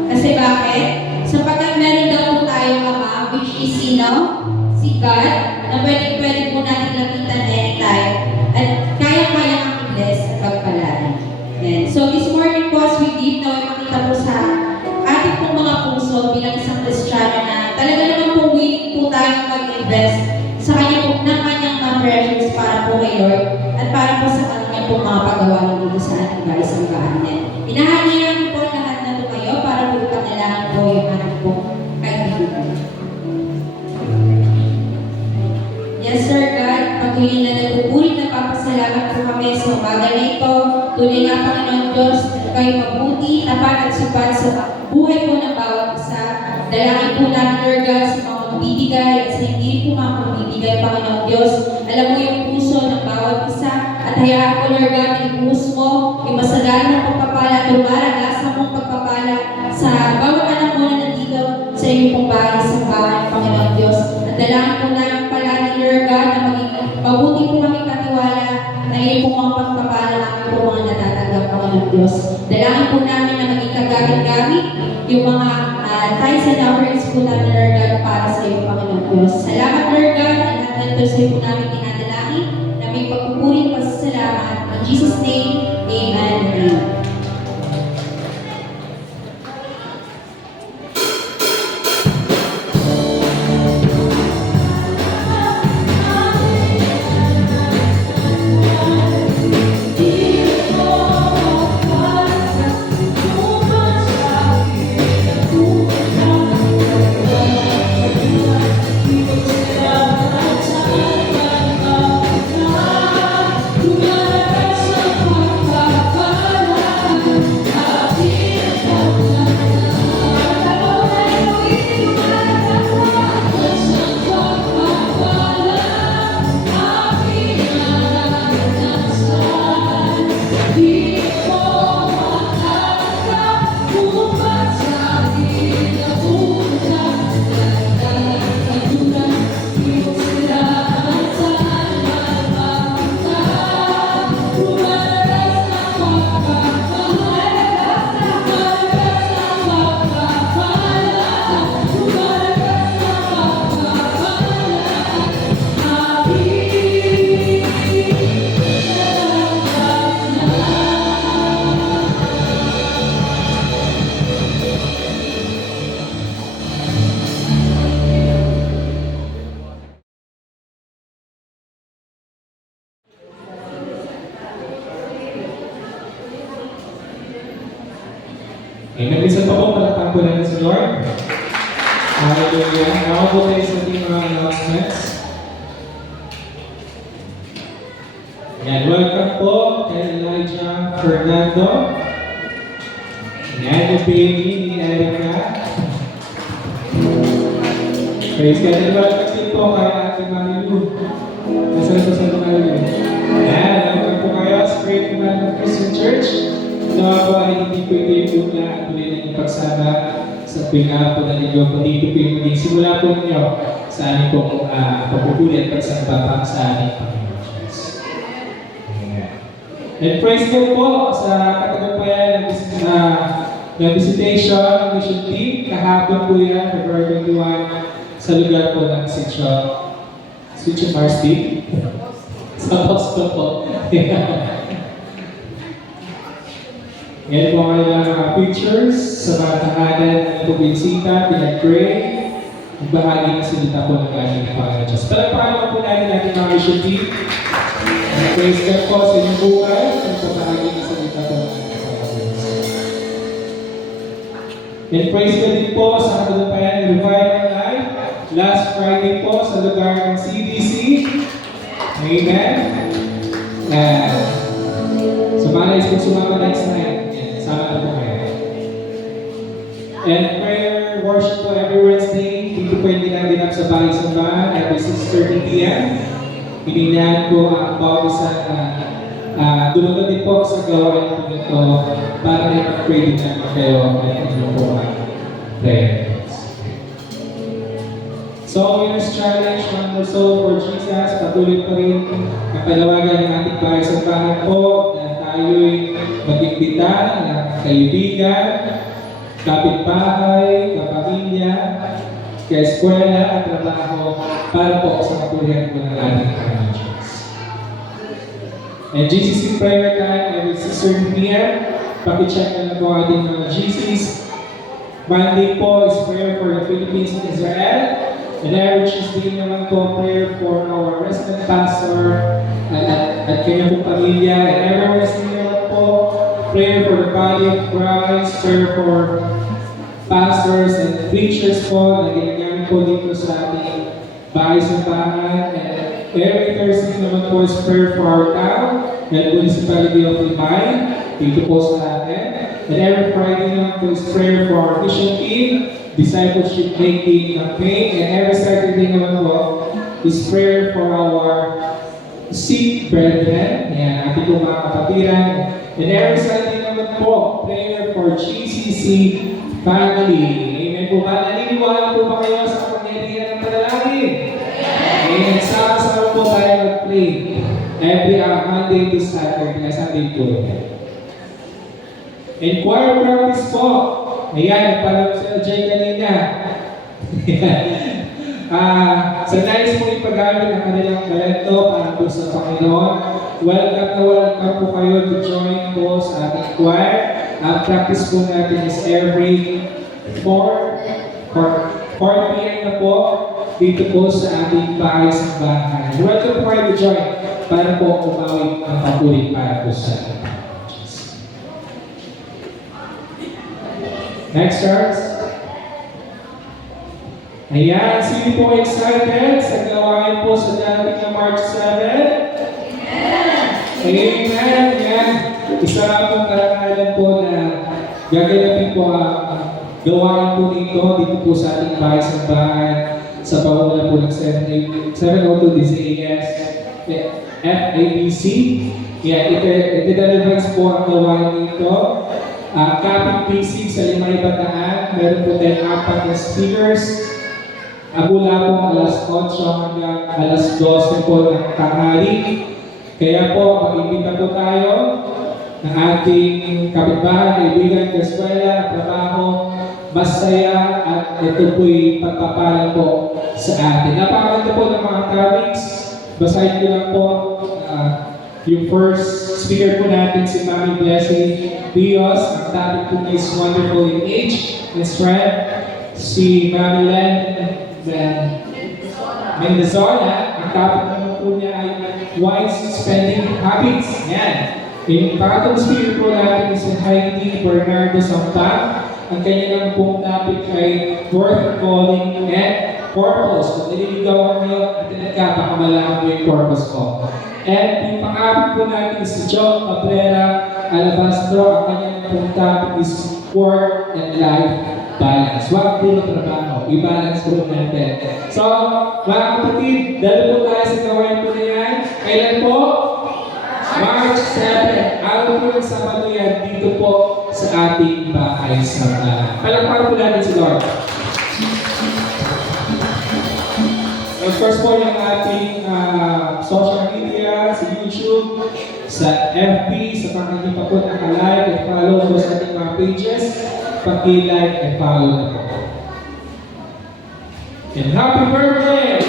Kasi bakit? Sapagkat meron daw po tayong Ama, which is sino? Si God, na pwede po natin lapitan anytime. At kaya-kaya ang i-bless at pagpalain. Yan. So this morning po, as we give, na makita po sa ating pong mga puso bilang isang Kristiyano na talaga naman po willing po tayong mag-invest sa kanya po ng kanyang mga treasures para po kay Lord at para po sa kanya po mga paggawa dito sa ating isang bahanan. Inahalihan po lahat na ito kayo para po ipanalangin po yung ating po kaibigan. Yes, Sir God, patuloy na nagpupulit na papasalamat po kami sa umaga na ito. Tuloy nga, Panginoon Diyos, kayo mabuti, tapat at supat sa buhay po ng bawat isa. Dalangin po namin, Lord God, sa mga magbibigay at sa hindi po mga magbibigay, Panginoon Diyos. Alam mo yung puso ng bawat isa at hayaan ko, Lord God, ibuhos mo yung masagaan ng pagpapala at lumaragasa mong pagpapala sa bawat anak mo na nandito sa iyong pong bahay sa bahay, Panginoon Diyos. At dalangin po namin palagi, Lord God, na maging mabuti po kami katiwala na iyong pong mga pagpapala namin po mga natatanggap, Panginoon Diyos. Dalangin po namin na maging kagamit-gamit yung mga tithes and offerings po namin, Lord God, para sa iyo, Panginoon Diyos. Salamat, Lord God, at natin sa iyo po namin tinadalangin na may pagpupuling pasasalamat. In Jesus' name, Amen and Amen. Amen. Isa pa po, palakpan po natin sa Lord. Hallelujah. Now po tayo sa ating mga announcements. Ayan, welcome po kay Elijah Fernando. Ayan, yung baby ni Erica. Praise God. And welcome din po kay Ate Marilu. Nasaan po sa Marilu? Ayan, welcome po kayo sa Great Commandment Christian Church. Nawa po ay hindi po ito yung una at tuloy na yung pagsama sa pinaka na ninyo. Kundi ito po yung maging simula po ninyo sa aming pong pagpupuli at pagsambapa sa aming Panginoon Diyos. And praise God po sa katagumpayan ng visitation ng mission team. Kahapon po yan, February 21, sa lugar po ng Sitio Marsty. Sa posto po. Yan po ang mga pictures sa mga tahanan ng pubinsita, pinag-pray, magbahagi ng salita po ng ating Panginoon Diyos. Palagpakan po natin ating mga mission team. Praise God po sa inyong buhay, at pagbahagi ng salita po ng ating Panginoon Diyos. And praise God din po sa katalumpayan ng Revival Life, last Friday po sa lugar ng CDC. Amen. Sumanay po sumama next night. Sama na po kayo. And prayer worship po every Wednesday. Dito po yung ginagaganap sa bahay sambahan every 6:30 p.m. Hininahan po ang bawat isa na dumunod din po sa gawain po nito para i-pray din namin kayo at inyo po ang prayers. So, Year's Challenge, One More Soul for Jesus. Patuloy pa rin ang palawagan ng ating bahay sambahan po na tayo'y mag-imbita ng kaibigan, kapitbahay, kapamilya, ka-eskwela at trabaho para po sa kapulihan po ng ating Panginoon Diyos. And GCC prayer time every 6:30 p.m. Pakicheck na lang po ating mga GCs. Monday po is prayer for the Philippines and Israel. And every Tuesday naman po prayer for our resident pastor at kanyang pong pamilya. And every Wednesday naman po prayer for the body of Christ, prayer for pastors and preachers po na ginagamit po dito sa ating bahay sambahan. And every Thursday naman po is prayer for our town and municipality of Limay, dito po sa atin. And every Friday naman po is prayer for our mission team, discipleship making campaign. And every Saturday naman po is prayer for our sick brethren, yan, ating po mga kapatiran. And every Sunday naman po, prayer for GCC family. Amen po ba? Naniniwala po ba kayo sa kapangyarihan ng panalangin? Amen. Sama-sama po tayo mag-pray every Monday to Saturday. Sunday po. And choir practice po. Ayan, parang si LJ kanina. Sa nais po ipag-amin ang kanilang talento para po sa Panginoon. Welcome na welcome po kayo to join po sa ating choir. Ang practice po natin is every 4 p.m. na po dito po sa ating bahay sambahan. Welcome po kayo to join para po umawit ang papulit para po sa ating Panginoon. Next verse. Ayan, sino po excited sa gawain po sa dating na March 7? Amen. Yan. Isa pong karangalan po na gaganapin po ang gawain po dito po sa ating bahay sambahan sa pamumulan po ng 702 DZAS FABC. Yan, iti-deliverance po ang gawain dito. Kapit PC sa Limay Bataan, meron po tayong 4 na speakers. Mula po alas 8 hanggang alas 12 po ng tanghali. Kaya po, mag-imbita po tayo ng ating kapitbahay, kaibigan, kaskwela, trabaho, masaya, at ito po'y pagpapala po sa atin. Napakaganda po ng mga topics. Basahin ko lang po yung first speaker po natin, si Mami Blessing Dios. Ang topic po niya is Wonderful in Age and Strength. Si Mami Len Mendezona, ang topic naman po niya ay Wise Spending Habits. Yan. Yung pangatong speaker po natin is si Heidi Bernardo Sampang. Ang kanya lang pong topic ay Worth Calling and Purpose. Kung nililigawan kayo at nagkapakamalaan mo yung purpose ko. At yung pang-apat po natin is si John Cabrera Alabastro. Ang kanyang pong topic is work and life balance. Huwag puro trabaho. I-balance po natin. So, mga kapatid, dalo po tayo sa gawain po na yan. Kailan po? March 7. Araw po ng Sabado yan dito po sa ating bahay sambahan. Palakpakan po natin si Lord. Of course po yung ating social media, sa YouTube, sa FB, sa pangkakita po nakalike at follow po sa ating mga pages, paki-like and follow na po. And happy birthday!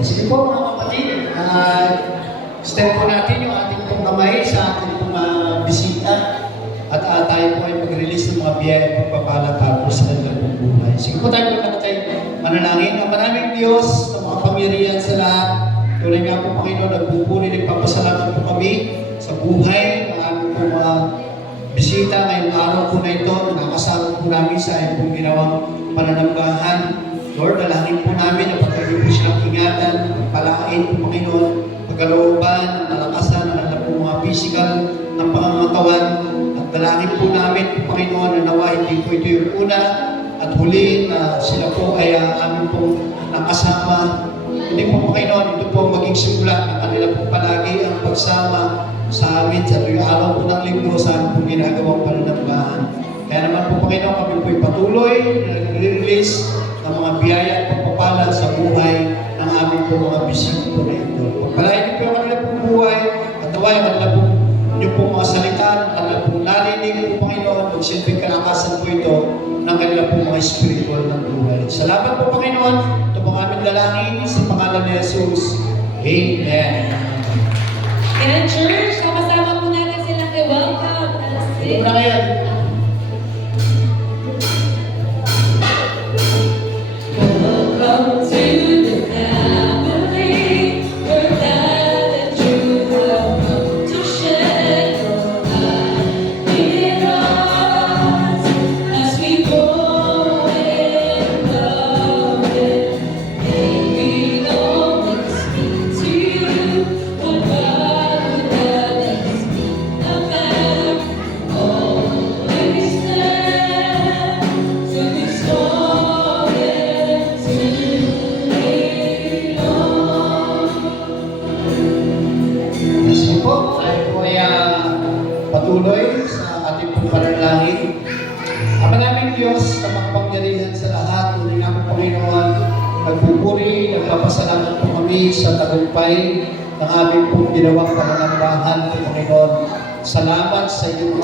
Sige po mga kapatid, step po natin yung ating pong kamay sa ating pong bisita at tayo po ay mag-release ng mga biyaya at pagpapala para po sa kanilang buhay. Sige po tayo po natin manalangin. Ang maraming Diyos, ang mga pamirihan sa lahat, tunay nga po Panginoon, nagpupuri, nagpapasalamat po kami sa buhay ng aming pong mga bisita ngayong araw po na ito. Nakasama po namin sa ayong pong ginawang pananambahan. Lord, dalangin po namin na patuloy po silang ingatan, pagpalain po Panginoon, pagkalooban, ang malakasan, ang po mga physical ng pangangatawan. At dalangin po namin po Panginoon na nawa hindi po ito yung una at huli na sila po ay amin pong nakasama. Hindi po Panginoon, ito po maging simula na kanila po palagi ang pagsama sa amin sa tuwing araw po ng linggo sa aming pong ginagawang pananambahan. Kaya naman po Panginoon, kami po patuloy na nag-release ng mga biyaya at pagpapala sa buhay ng aming po mga bisita po na ito. Pagpalain niyo po yung kanila pong buhay at naway ang kanila po yung pong mga salita, ang kanila pong narinig po Panginoon, magsilbing kalakasan po ito ng kanila pong mga spiritual na buhay. Salamat po Panginoon, ito po aming dalangin sa pangalan ni Jesus. Amen. And church, kapasama po natin silang i-welcome. Ito na ngayon. Welcome to the family. We're glad that you have come to share your light in us as we grow in love. May we always speak to you what God would have us be. A man always there to be strong and to belong. Kasi po, tayo po ay patuloy sa ating pong panalangin. Ama namin Diyos, na makapangyarihan sa lahat, tuloy nga po Panginoon, nagpupuri, nagpapasalamat po kami sa tagumpay ng aming pong ginawang pananambahan po Panginoon. Salamat sa iyong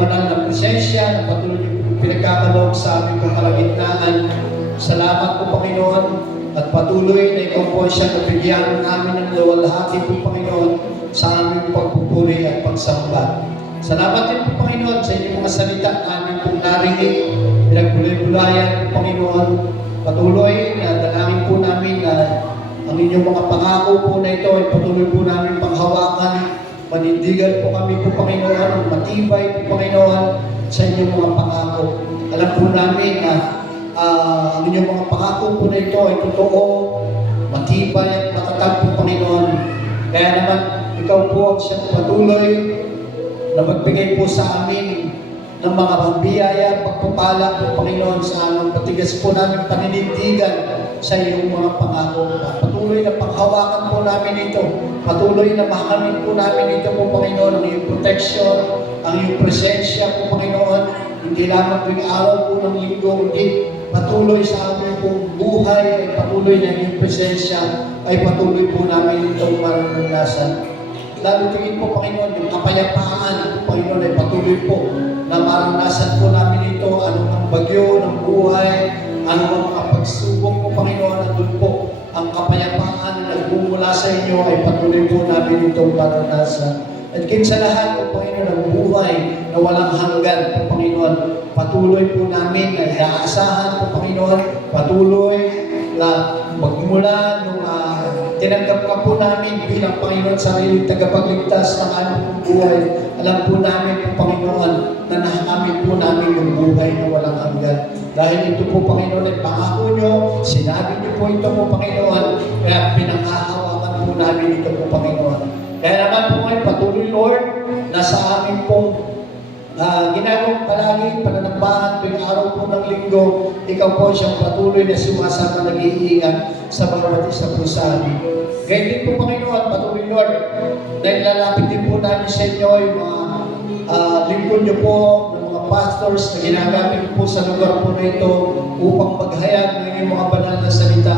banal na presensya na patuloy niyo pinagkakaloob sa aming pong kalagitnaan. Salamat po Panginoon at patuloy na ikaw po siya na bigyan namin ng luwalhati po Panginoon sa aming pagpupuri at pagsamba. Salamat din po Panginoon sa inyong mga salita na aming pong narinig, pinagbulay-bulayan po Panginoon. Patuloy na dalangin po namin na ang inyong mga pangako po na ito ay patuloy po namin panghawakan. Manindigan po kami po Panginoon, matibay po Panginoon sa inyong mga pangako. Alam po namin na ang inyong mga pangako po na ito ay totoo, matibay at matatag po Panginoon. Kaya naman, ikaw po ang siyang patuloy na magbigay po sa amin ng mga biyaya at pagpapala po Panginoon sa aming patigas po namin paninindigan sa iyong mga pangako. Patuloy na panghawakan po namin ito. Patuloy na mahalin po namin ito po Panginoon, ang iyong protection, ang iyong presensya po Panginoon. Hindi lamang tuwing araw po ng linggo, hindi patuloy sa aming pong buhay, ay patuloy na iyong presensya, ay patuloy po namin itong maranasan. Lalo tingin po Panginoon, yung kapayapaan po Panginoon ay patuloy po na maranasan po namin ito, anong bagyo ng buhay, anong mga pagsubok po Panginoon, nandun po ang kapayapaan na nagmumula sa inyo ay patuloy po namin itong maranasan. At kinsa lahat po Panginoon ang buhay na walang hanggan po Panginoon, patuloy po namin na iaasahan po Panginoon, patuloy na magmula nung tinanggap ka po namin bilang Panginoon sariling tagapagligtas ng aming buhay. Alam po namin po Panginoon na nakakamit po namin yung buhay na walang hanggan. Dahil ito po Panginoon ay pangako nyo, sinabi nyo po ito po Panginoon, kaya pinanghahawakan po namin ito po Panginoon. Kaya naman po ngayon patuloy Lord, na sa aming pong ginagawang palagi, pananambahan tuwing araw po ng linggo, ikaw po siyang patuloy na sumasama nag-iingat sa bawat isa po sa amin. Kaya din po Panginoon, patuloy Lord, dahil lalapit din po namin sa inyo yung mga lingkod niyo po ng mga pastors na ginagamit po sa lugar po na ito upang maghayag ng inyong mga banal na salita.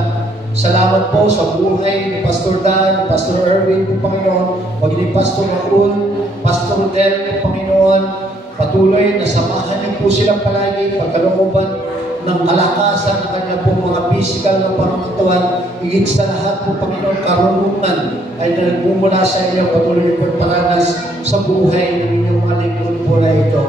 Salamat po sa buhay ni Pastor Dan, Pastor Erwin po Panginoon, pag ni Pastor Raul, Pastor Del po Panginoon, patuloy na samahan niyo po silang palagi, pagkalooban ng kalakasan ng kanyang pong mga physical na pangangatawan, higit sa lahat po, Panginoon, karunungan ay nagmumula sa inyo, patuloy niyo po paranas sa buhay ng inyong mga lingkod po na ito.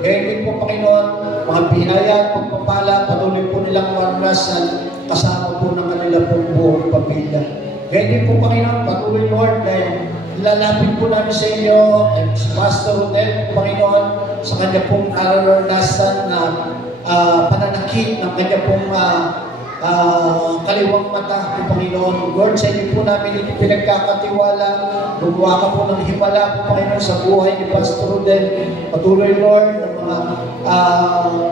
Kaya din po, Panginoon, mga biyaya at pagpapala, patuloy po nilang maranasan kasama po ng kanila pong buong pamilya. Kaya din po, Panginoon, patuloy, Lord, dahil lalapit po namin sa inyo at si Pastor Rodel, Panginoon, sa kanya pong naranasan na pananakit ng kanya pong kaliwang mata po, Panginoon. Lord, sa inyo po namin ito pinagkakatiwala. Gumawa ka po ng himala po, Panginoon, sa buhay ni Pastor Rodel. Patuloy, Lord, ng mga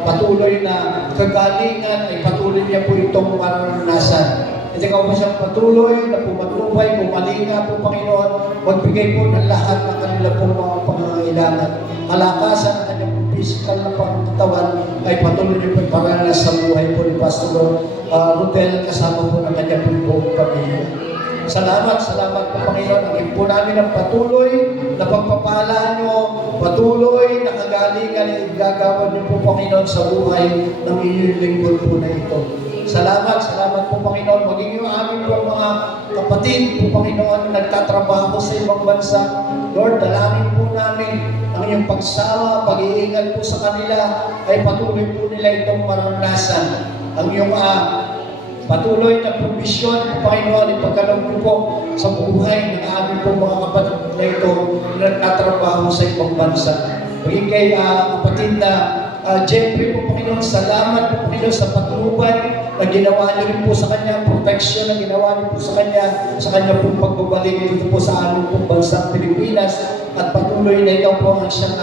patuloy na kagalingan ay patuloy niya po itong maranasan. At ikaw po siyang patuloy na pumatubay, pumalinga po, Panginoon, magbigay po ng lahat ng kanila pong mga pangangailangan. Kalakasan ng kanyang physical na pangkatawan ay patuloy niyo po paranas sa buhay po ni Pastor Rodel kasama po ng kanyang buong pamilya. Salamat po, Panginoon. Ang po namin ang patuloy na pagpapala nyo, patuloy na kagalingan na igagawa niyo po, Panginoon, sa buhay ng inyong lingkod po na ito. Salamat po, Panginoon. Maging yung aming po mga kapatid po, Panginoon, nagtatrabaho sa ibang bansa. Lord, dalangin po namin ang iyong pagsama, pag-iingat po sa kanila, ay patuloy po nila itong maranasan. Ang iyong patuloy na provisyon, Panginoon, ipagkaloob po sa buhay ng aming po mga kapatid na ito na nagtatrabaho sa ibang bansa. Maging kay kapatid na Jeffrey po, Panginoon, salamat po, Panginoon, sa patnubay na ginawa niyo rin po sa kanya, protection na ginawa niyo po sa kanya pong pagbabalik dito po sa aming pong bansang Pilipinas, at patuloy na ikaw po ang siyang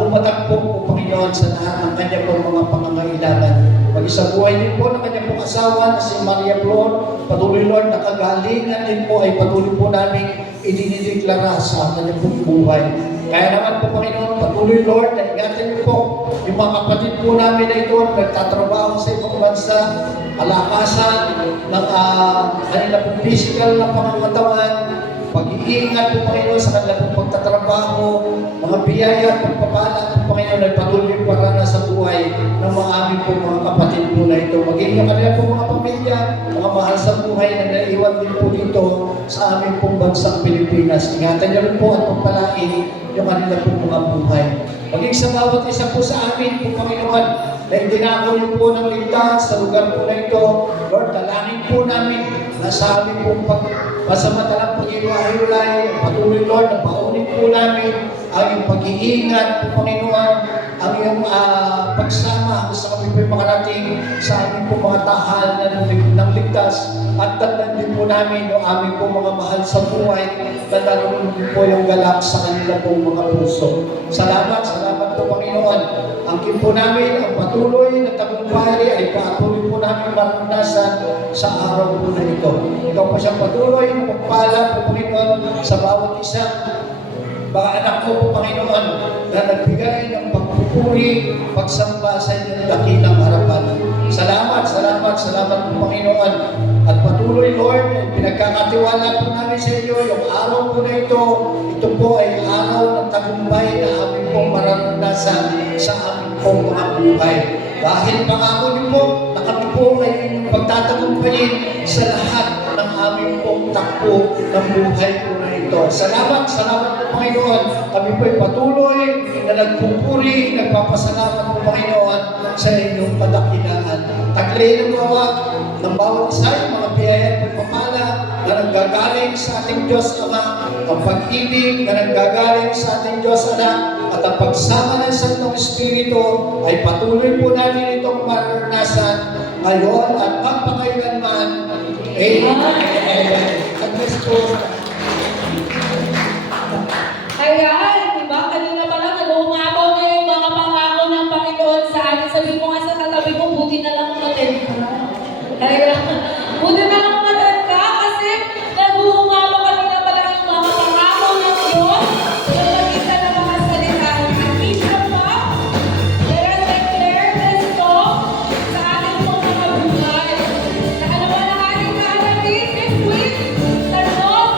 umatakbo po, Panginoon, sa lahat ng kanya pong mga pangangailangan. Mag-isa buhay din po ng kanya pong asawa na si Maria Flor, patuloy, Lord, na kagalingan din po ay patuloy po namin idinideklara sa kanya pong buhay. Kaya naman po, Panginoon, patuloy, Lord, na ingatan niyo po yung mga kapatid po namin na ito na nagtatrabaho sa ibang bansa, kalakasan ng kanila pong physical na pangangatawan, pag-iingat po, Panginoon, sa kanila pong pagtatrabaho, mga biyaya at pagpapala po, Panginoon, ay patuloy para sa buhay ng mga aming po mga kapatid po na ito. Maging yung kanila po mga pamilya, mga mahal sa buhay na naiwan din po dito sa aming pong bansang Pilipinas. Ingatan niyo rin po at pagpalain yung kanila po mga buhay. Maging sa bawat isa po sa amin po, Panginoon, na itinako niyo po ng ligtas sa lugar po na ito. Lord, dalangin po namin na sa aming pong pasamatalang pag-iwahiwalay, patuloy, Lord, na paunin po namin ang iyong pag-iingat po, Panginoon, ang iyong pagsama sa kami po makarating sa aming po mga tahanan ng ligtas, at tandaan din po namin yung aming po mga mahal sa buhay na naroon din po yung galak sa kanila pong mga puso. Salamat po, Panginoon. Ang po namin, ang patuloy na tagumpay ay patuloy po namin maranasan sa araw po na ito. Ikaw po siyang patuloy na pagpala po, Panginoon, sa bawat isa. Mga anak ko po, Panginoon, na nagbigay ng pagpupuri, pagsamba sa inyong dakilang harapan. Salamat po, Panginoon. At patuloy, Lord, pinagkakatiwala po namin sa iyo yung araw po na ito. Ito po ay araw ng tagumpay na aming pong maranasan sa aming pong mga buhay. Dahil pangako niyo po na kami po ay inyong pagtatagumpayin sa lahat ng aming pong takbo ng buhay po na ito. Salamat po, Panginoon. Kami po ay patuloy na nagpupuri, nagpapasalamat po, Panginoon, sa inyong kadakilaan. Taglay ng ng bawat isa, yung mga biyaya at pagpapala na nanggagaling sa ating Diyos Ama, ang pag-ibig na nanggagaling sa ating Diyos Anak, at ang pagsama ng Santong Espiritu ay patuloy po natin itong maranasan ngayon at magpakailanman. Amen. God bless po. Ayan, diba? Kanina pa lang, nag-uumapaw na yung mga pangako ng Panginoon sa atin. Sabi mo nga sa katabi mo, buti na lang umaten ka. Kaya, buti na lang umaten ka kasi nag-uumapaw kanina pa lang yung mga pangako ng Diyos. Yung mag-isa na mga salita. Isa pa, let us declare this song sa ating mga buhay. Sa alaman ng ating kaanapin this week, sa Diyos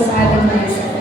sa ating mesa.